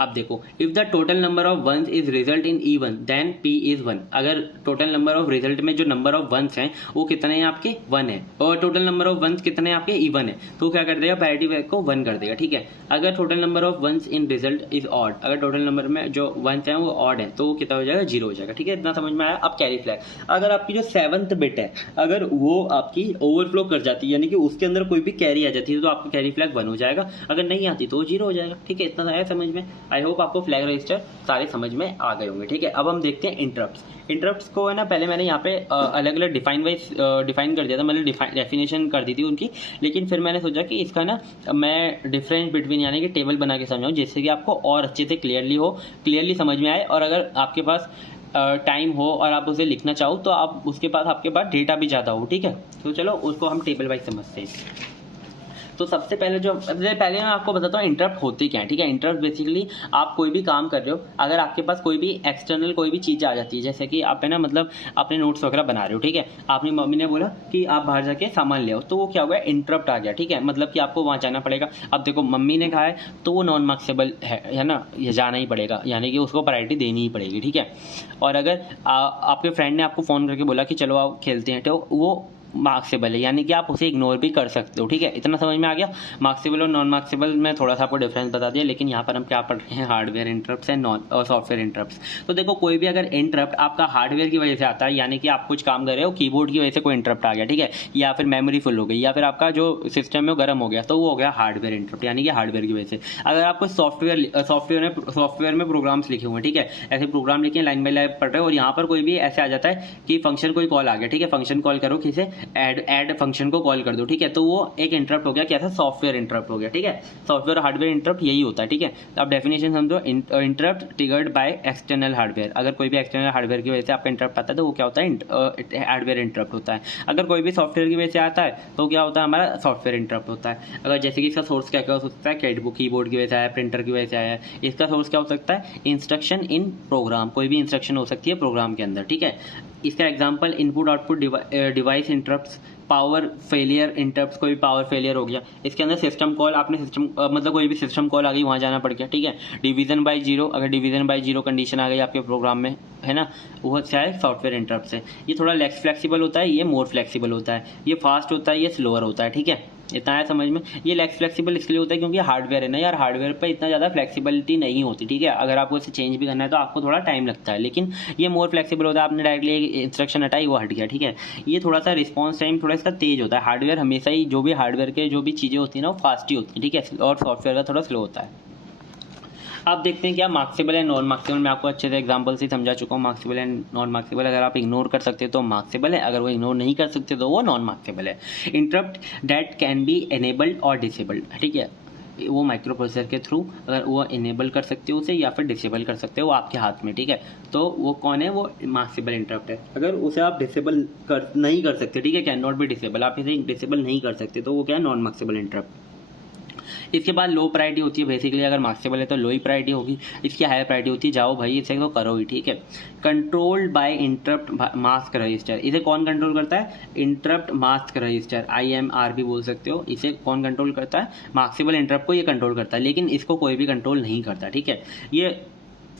अब देखो, if the total number of ones is result in even then P is 1। अगर टोटल नंबर ऑफ रिजल्ट में जो नंबर ऑफ वंस हैं वो कितने हैं आपके, 1 है, और टोटल नंबर ऑफ वंस कितने हैं आपके, इवन है, तो क्या कर देगा, पैरिटी फ्लैग को 1 कर देगा, ठीक है। अगर total number of ones in result is odd, अगर टोटल नंबर में जो वंस हैं वो ऑड है तो कितना हो जाएगा, 0 हो जाएगा, ठीक है। इतना समझ में आया। अब कैरी फ्लैग, अगर आपकी जो 7th बिट है अगर वो आपकी ओवरफ्लो कर जाती है यानी कि उसके अंदर कोई भी कैरी आ जाती है तो आपका कैरी फ्लैग 1 हो जाएगा, अगर नहीं आती तो 0 हो जाएगा, ठीक है। इतना आया समझ में। आई होप आपको फ्लैग रजिस्टर सारे समझ में आ गए होंगे, ठीक है। अब हम देखते हैं इंटरप्ट्स। इंटरप्ट्स को है ना, पहले मैंने यहाँ पे अलग अलग डिफाइन कर दिया था, मतलब डेफिनेशन कर दी थी उनकी, लेकिन फिर मैंने सोचा कि इसका ना मैं डिफरेंस बिटवीन यानी कि टेबल बना के समझाऊं जिससे कि आपको और अच्छे से क्लियरली समझ में आए। और अगर आपके पास टाइम हो और आप उसे लिखना चाहो तो आप उसके पास आपके पास डेटा भी ज़्यादा हो, ठीक है। तो चलो उसको हम टेबल वाइज समझते हैं। तो सबसे पहले मैं आपको बताता हूँ इंटरप्ट होते क्या है, ठीक है। इंटरप्ट बेसिकली आप कोई भी काम कर रहे हो, अगर आपके पास कोई भी एक्सटर्नल कोई भी चीज़ आ जाती है, जैसे कि आप है ना मतलब अपने नोट्स वगैरह बना रहे हो, ठीक है, आपने मम्मी ने बोला कि आप बाहर जाके सामान ले आओ, तो वो क्या हो गया, इंटरप्ट आ गया, ठीक है, मतलब कि आपको वहाँ जाना पड़ेगा। अब देखो मम्मी ने कहा है तो वो नॉन मार्क्सेबल है ना, ये जाना ही पड़ेगा, यानी कि उसको प्रायोरिटी देनी ही पड़ेगी, ठीक है। और अगर आपके फ्रेंड ने आपको फ़ोन करके बोला कि चलो आओ खेलते हैं, तो वो मार्क्सेबल है, यानी कि आप उसे इग्नोर भी कर सकते हो, ठीक है। इतना समझ में आ गया। मार्क्सेबल और नॉन मार्क्सेबल में थोड़ा सा आपको डिफरेंस बता दिया, लेकिन यहाँ पर हम क्या पढ़ रहे हैं, हार्डवेयर इंटरप्ट्स एंड नॉन और सॉफ्टवेयर इंटरप्ट्स। तो देखो कोई भी अगर इंटरप्ट आपका हार्डवेयर की वजह से आता है, यानी कि आप कुछ काम कर रहे हो, कीबोर्ड की वजह से कोई इंटरप्ट आ गया, ठीक है, या फिर मेमोरी फुल हो गई, या फिर आपका जो सिस्टम है वो गर्म हो गया, तो वो हो गया हार्डवेयर इंटरप्ट, यानी कि हार्डवेयर की वजह से। अगर आपको सॉफ्टवेयर में प्रोग्राम्स लिखे हुए हैं, ठीक है, ऐसे प्रोग्राम लिखे लाइन बाई लाइन पढ़ रहे हो, और यहाँ पर कोई भी ऐसे आ जाता है कि फंक्शन कोई कॉल आ गया, ठीक है, फंक्शन कॉल करो, किसे ऐड फंक्शन को कॉल कर दो, ठीक है, तो वो एक इंटरप्ट हो गया, क्या था, सॉफ्टवेयर इंटरप्ट हो गया, ठीक है। सॉफ्टवेयर हार्डवेयर इंटरप्ट यही होता है, ठीक है। अब डेफिनेशन समझो, interrupt triggered by external hardware. अगर कोई भी एक्सटर्नल हार्डवेयर की वजह से आपका इंटरप्ट आता है तो वो क्या होता है, हार्डवेयर इंटरप्ट होता है। अगर कोई भी सॉफ्टवेयर की वजह से आता है तो क्या होता है, हमारा सॉफ्टवेयर इंटरप्ट होता है। अगर जैसे कि इसका सोर्स क्या क्या हो सकता है, कीबोर्ड की वजह से आया, प्रिंटर की वजह से आया, इसका सोर्स क्या हो सकता है, इंस्ट्रक्शन इन प्रोग्राम, कोई भी इंस्ट्रक्शन हो सकती है प्रोग्राम के अंदर, ठीक है। इसका example input output device interrupts, power failure interrupt, कोई पावर फेलियर हो गया, इसके अंदर सिस्टम कॉल, आपने सिस्टम मतलब कोई भी सिस्टम कॉल आ गई, वहाँ जाना पड़ गया, ठीक है। डिवीजन बाय जीरो, अगर डिवीजन बाय जीरो कंडीशन आ गई आपके प्रोग्राम में, है ना, वो क्या है, सॉफ्टवेयर इंटरप्ट है। ये थोड़ा लेस फ्लेक्सिबल होता है, ये मोर फ्लेक्सिबल होता है, ये फास्ट होता है, ये स्लोअर होता है, ठीक है। इतना है समझ में। ये लेस फ्लेक्सिबल इसलिए होता है क्योंकि हार्डवेयर है ना यार, हार्डवेयर पे इतना ज़्यादा फ्लेक्सिबिलिटी नहीं होती, ठीक है। अगर आपको इसे चेंज भी करना है तो आपको थोड़ा टाइम लगता है, लेकिन ये मोर फ्लेक्सिबल होता है, आपने डायरेक्टली इंस्ट्रक्शन हटाई वो हट गया, ठीक है। ये थोड़ा सा रिस्पॉन्स टाइम थोड़ा इसका तेज होता है। हार्डवेयर हमेशा ही जो भी हार्डवेयर के जो भी चीज़ें होती हैं ना वो फास्ट ही होती है, ठीक है, और सॉफ्टवेयर का थोड़ा स्लो होता है। अब देखते हैं क्या मार्क्सेबल एंड नॉन मार्क्सेबल, मैं आपको अच्छे से एग्जांपल से समझा चुका हूँ। मार्क्सेबल एंड नॉन मार्क्सेबल, अगर आप इग्नोर कर सकते हो तो मार्क्सेबल है, अगर वो इग्नोर नहीं कर सकते तो वो नॉन मार्क्सेबल है। Interrupt that can be enabled और डिसेबल्ड, ठीक है, वो माइक्रो प्रोसेसर के थ्रू अगर वो इनेबल कर सकते हो उसे या फिर डिसेबल कर सकते हो, वो आपके हाथ में, ठीक है। तो वो कौन है, वो मार्क्सेबल इंटरप्ट है। अगर उसे आप डिसेबल नहीं कर सकते, ठीक है, कैन नॉट बी डिसेबल, आप इसे डिसेबल नहीं कर सकते, तो वो क्या है, नॉन मार्क्सेबल इंटरप्ट। इसके बाद लो प्रायोरिटी होती है, बेसिकली अगर मार्क्सेबल है तो लो ही प्रायोरिटी होगी। इसकी हायर प्रायोरिटी होती है, जाओ भाई इसे तो करो ही, ठीक है। Controlled by interrupt mask register, इसे कौन कंट्रोल करता है, इंटरप्ट मास्क रजिस्टर, IMR भी बोल सकते हो। इसे कौन कंट्रोल करता है, मार्क्सेबल इंटरप्ट को ये कंट्रोल करता है, लेकिन इसको कोई भी कंट्रोल नहीं करता, ठीक है। ये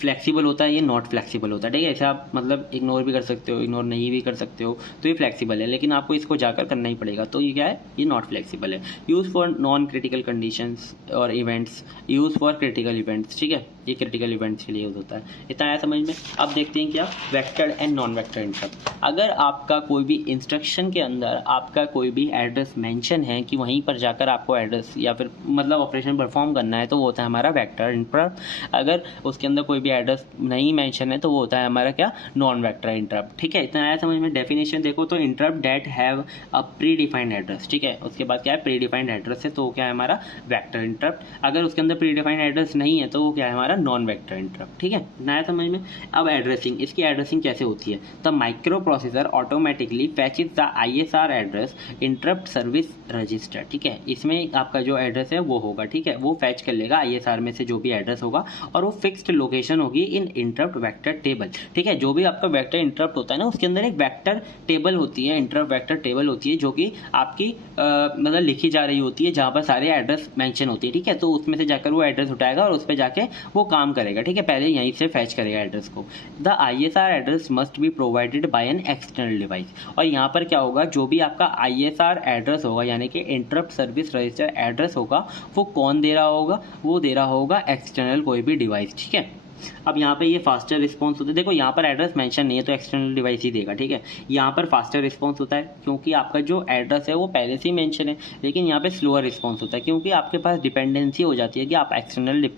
फ्लेक्सिबल होता है, ये नॉट फ्लेक्सिबल होता है, ठीक है। ऐसे आप मतलब इग्नोर भी कर सकते हो, इग्नोर नहीं भी कर सकते हो, तो ये फ्लेक्सिबल है, लेकिन आपको इसको जाकर करना ही पड़ेगा, तो ये क्या है, ये नॉट फ्लेक्सिबल है। Use for non critical conditions और events, use for critical events, ठीक है, ये क्रिटिकल इवेंट्स के लिए यूज़ होता है। इतना आया समझ में। अब देखते हैं क्या vector and non vector interrupt. अगर आपका कोई भी इंस्ट्रक्शन के अंदर आपका कोई भी एड्रेस मेंशन है कि वहीं पर जाकर आपको एड्रेस या फिर मतलब ऑपरेशन परफॉर्म करना है, तो वो होता है हमारा वेक्टर इंटरप्ट। अगर उसके अंदर कोई भी एड्रेस नहीं मेंशन है तो वो होता है हमारा क्या, नॉन वेक्टर इंटरप्ट, ठीक है। इतना आया समझ में। डेफिनेशन देखो तो interrupt that have a pre defined address, ठीक है, उसके बाद क्या है, प्री डिफाइंड एड्रेस है, तो क्या है हमारा वेक्टर इंटरप्ट। अगर उसके अंदर प्री डिफाइंड एड्रेस नहीं है तो वो क्या है हमारा नॉन वेक्टर इंटरप्ट, ठीक है, नया समझ में। अब एड्रेसिंग, इसकी एड्रेसिंग कैसे होती है, the microprocessor automatically fetches the ISR address interrupt service register, ठीक है। इसमें आपका जो एड्रेस है वो होगा, ठीक है, वो फैच कर लेगा ISR में से जो भी एड्रेस होगा, और वो फिक्स्ड लोकेशन होगी इन इंटरप्ट वेक्टर टेबल, ठीक है। जो भी आपका वेक्टर इंटरप्ट होता है ना, उसके अंदर एक वेक्टर टेबल होती है, इंटरप्ट वेक्टर टेबल होती है, जो कि आपकी मतलब लिखी जा रही होती है, जहाँ पर सारे एड्रेस मेंशन होती है, ठीक है। तो उसमें से जाकर वो एड्रेस उठाएगा और उस पर जाके वो काम करेगा, ठीक है, पहले यहीं से फैच करेगा एड्रेस को। The ISR address must be provided by an external device, और यहाँ पर क्या होगा, जो भी आपका ISR एड्रेस होगा यानी कि इंटरप्ट सर्विस रजिस्टर एड्रेस होगा, वो कौन दे रहा होगा, वो दे रहा होगा एक्सटर्नल कोई भी डिवाइस, ठीक है। अब यहाँ पे ये फास्टर रिस्पॉन्स होता है, देखो यहाँ पर एड्रेस मेंशन नहीं है तो एक्सटर्नल डिवाइस ही देगा, ठीक है। यहाँ पर फास्टर रिस्पॉन्स होता है क्योंकि आपका जो एड्रेस है वो पहले से ही मेंशन है, लेकिन यहाँ पे स्लोअर रिस्पॉन्स होता है क्योंकि आपके पास डिपेंडेंसी हो जाती है कि आप एक्सटर्नल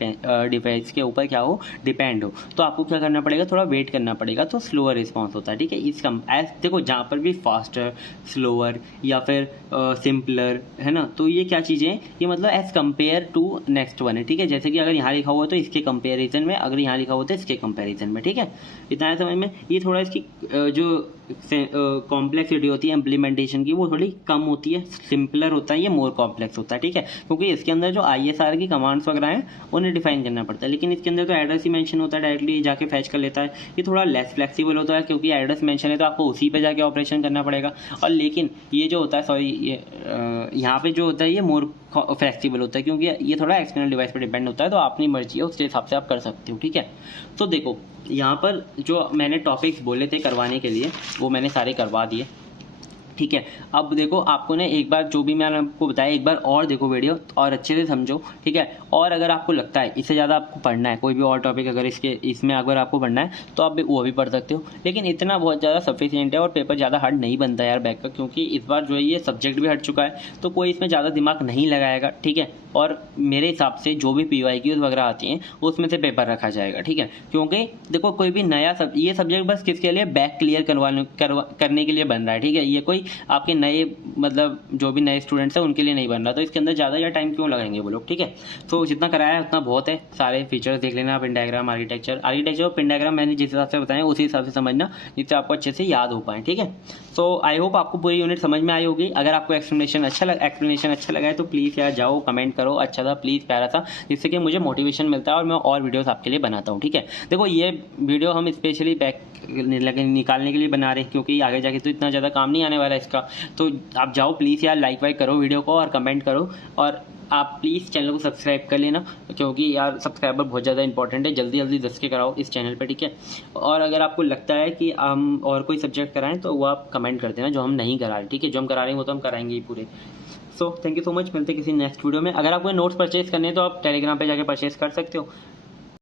डिवाइस के ऊपर क्या हो, डिपेंड हो, तो आपको क्या करना पड़ेगा, थोड़ा वेट करना पड़ेगा, तो स्लोअर रिस्पॉन्स होता है, ठीक है। इस देखो जहाँ पर भी फास्टर, स्लोअर या फिर सिंपलर है ना, तो ये क्या चीज़ें हैं, ये मतलब as compare to next one है, ठीक है। जैसे कि अगर यहाँ लिखा हुआ है तो इसके कंपेरिजन में, अगर यहाँ यहाँ लिखा होता है इसके कंपैरिजन में, ठीक है। इतना है समझ में। ये थोड़ा इसकी जो कॉम्प्लेक्सिटी होती है इम्प्लीमेंटेशन की वो थोड़ी कम होती है, सिंपलर होता है, ये मोर कॉम्प्लेक्स होता है, ठीक है, क्योंकि इसके अंदर जो ISR की कमांड्स वगैरह हैं उन्हें डिफाइन करना पड़ता है, लेकिन इसके अंदर तो एड्रेस ही मेंशन होता है, डायरेक्टली जाके फैच कर लेता है। ये थोड़ा लेस फ्लेक्सिबल होता है क्योंकि एड्रेस मेंशन है तो आपको उसी पे जाके ऑपरेशन करना पड़ेगा। और लेकिन ये जो होता है, सॉरी, ये यहाँ पे जो होता है ये मोर फ्लेक्सिबल होता है क्योंकि ये थोड़ा एक्सटर्नल डिवाइस पर डिपेंड होता है, तो अपनी मर्जी है उसके हिसाब से आप कर सकते हो, ठीक है। तो देखो यहाँ पर जो मैंने टॉपिक्स बोले थे करवाने के लिए वो मैंने सारे करवा दिए, ठीक है। अब देखो आपको ना एक बार जो भी मैंने आपको बताया एक बार और देखो वीडियो और अच्छे से समझो, ठीक है। और अगर आपको लगता है इससे ज़्यादा आपको पढ़ना है, कोई भी और टॉपिक अगर इसमें अगर आपको पढ़ना है तो आप वो भी पढ़ सकते हो, लेकिन इतना बहुत ज़्यादा सफिशिएंट है और पेपर ज़्यादा हार्ड नहीं बनता यार बैक का, क्योंकि इस बार जो है ये सब्जेक्ट भी हट चुका है तो कोई इसमें ज़्यादा दिमाग नहीं लगाएगा, ठीक है। और मेरे हिसाब से जो भी PYQs वगैरह आती हैं उसमें से पेपर रखा जाएगा, ठीक है, क्योंकि देखो कोई भी नया ये सब्जेक्ट बस किसके लिए, बैक क्लियर करने के लिए बन रहा है, ठीक है। ये कोई आपके नए मतलब जो भी नए स्टूडेंट्स हैं उनके लिए नहीं बन रहा, तो इसके अंदर ज़्यादा टाइम क्यों लगाएंगे वो लोग, ठीक है। तो जितना कराया है उतना बहुत है, सारे फीचर्स देख लेना, पिन डायग्राम, आर्किटेक्चर और पिन डायग्राम मैंने जिस हिसाब से बताया उसी हिसाब से समझना जिससे आपको अच्छे से याद हो पाए, ठीक है। सो आई होप आपको पूरी यूनिट समझ में आई होगी। अगर आपको एक्सप्लेनेशन अच्छा लगा है तो प्लीज़ यार जाओ कमेंट करो, अच्छा था, प्लीज़, प्यारा था, जिससे कि मुझे मोटिवेशन मिलता है और मैं और वीडियोस आपके लिए बनाता हूँ, ठीक है। देखो ये वीडियो हम स्पेशली बैक निकालने के लिए बना रहे हैं क्योंकि आगे जाके तो इतना ज़्यादा काम नहीं आने वाला इसका। तो आप जाओ प्लीज़ यार लाइक वाइक करो वीडियो को और कमेंट करो, और आप प्लीज़ चैनल को सब्सक्राइब कर लेना क्योंकि यार सब्सक्राइबर बहुत ज़्यादा इंपॉर्टेंट है, जल्दी जल्दी 10 के कराओ इस चैनल पे, ठीक है। और अगर आपको लगता है कि हम और कोई सब्जेक्ट कराएं तो वो आप कमेंट कर देना जो हम नहीं करा रहे, ठीक है। जो हम करा रहे हैं वो तो हम कराएंगे ही पूरे। So thank you so much, मिलते हैं किसी नेक्स्ट वीडियो में। अगर आपको नोट्स परचेज करने हैं तो आप टेलीग्राम पे जाके परचेज कर सकते हो,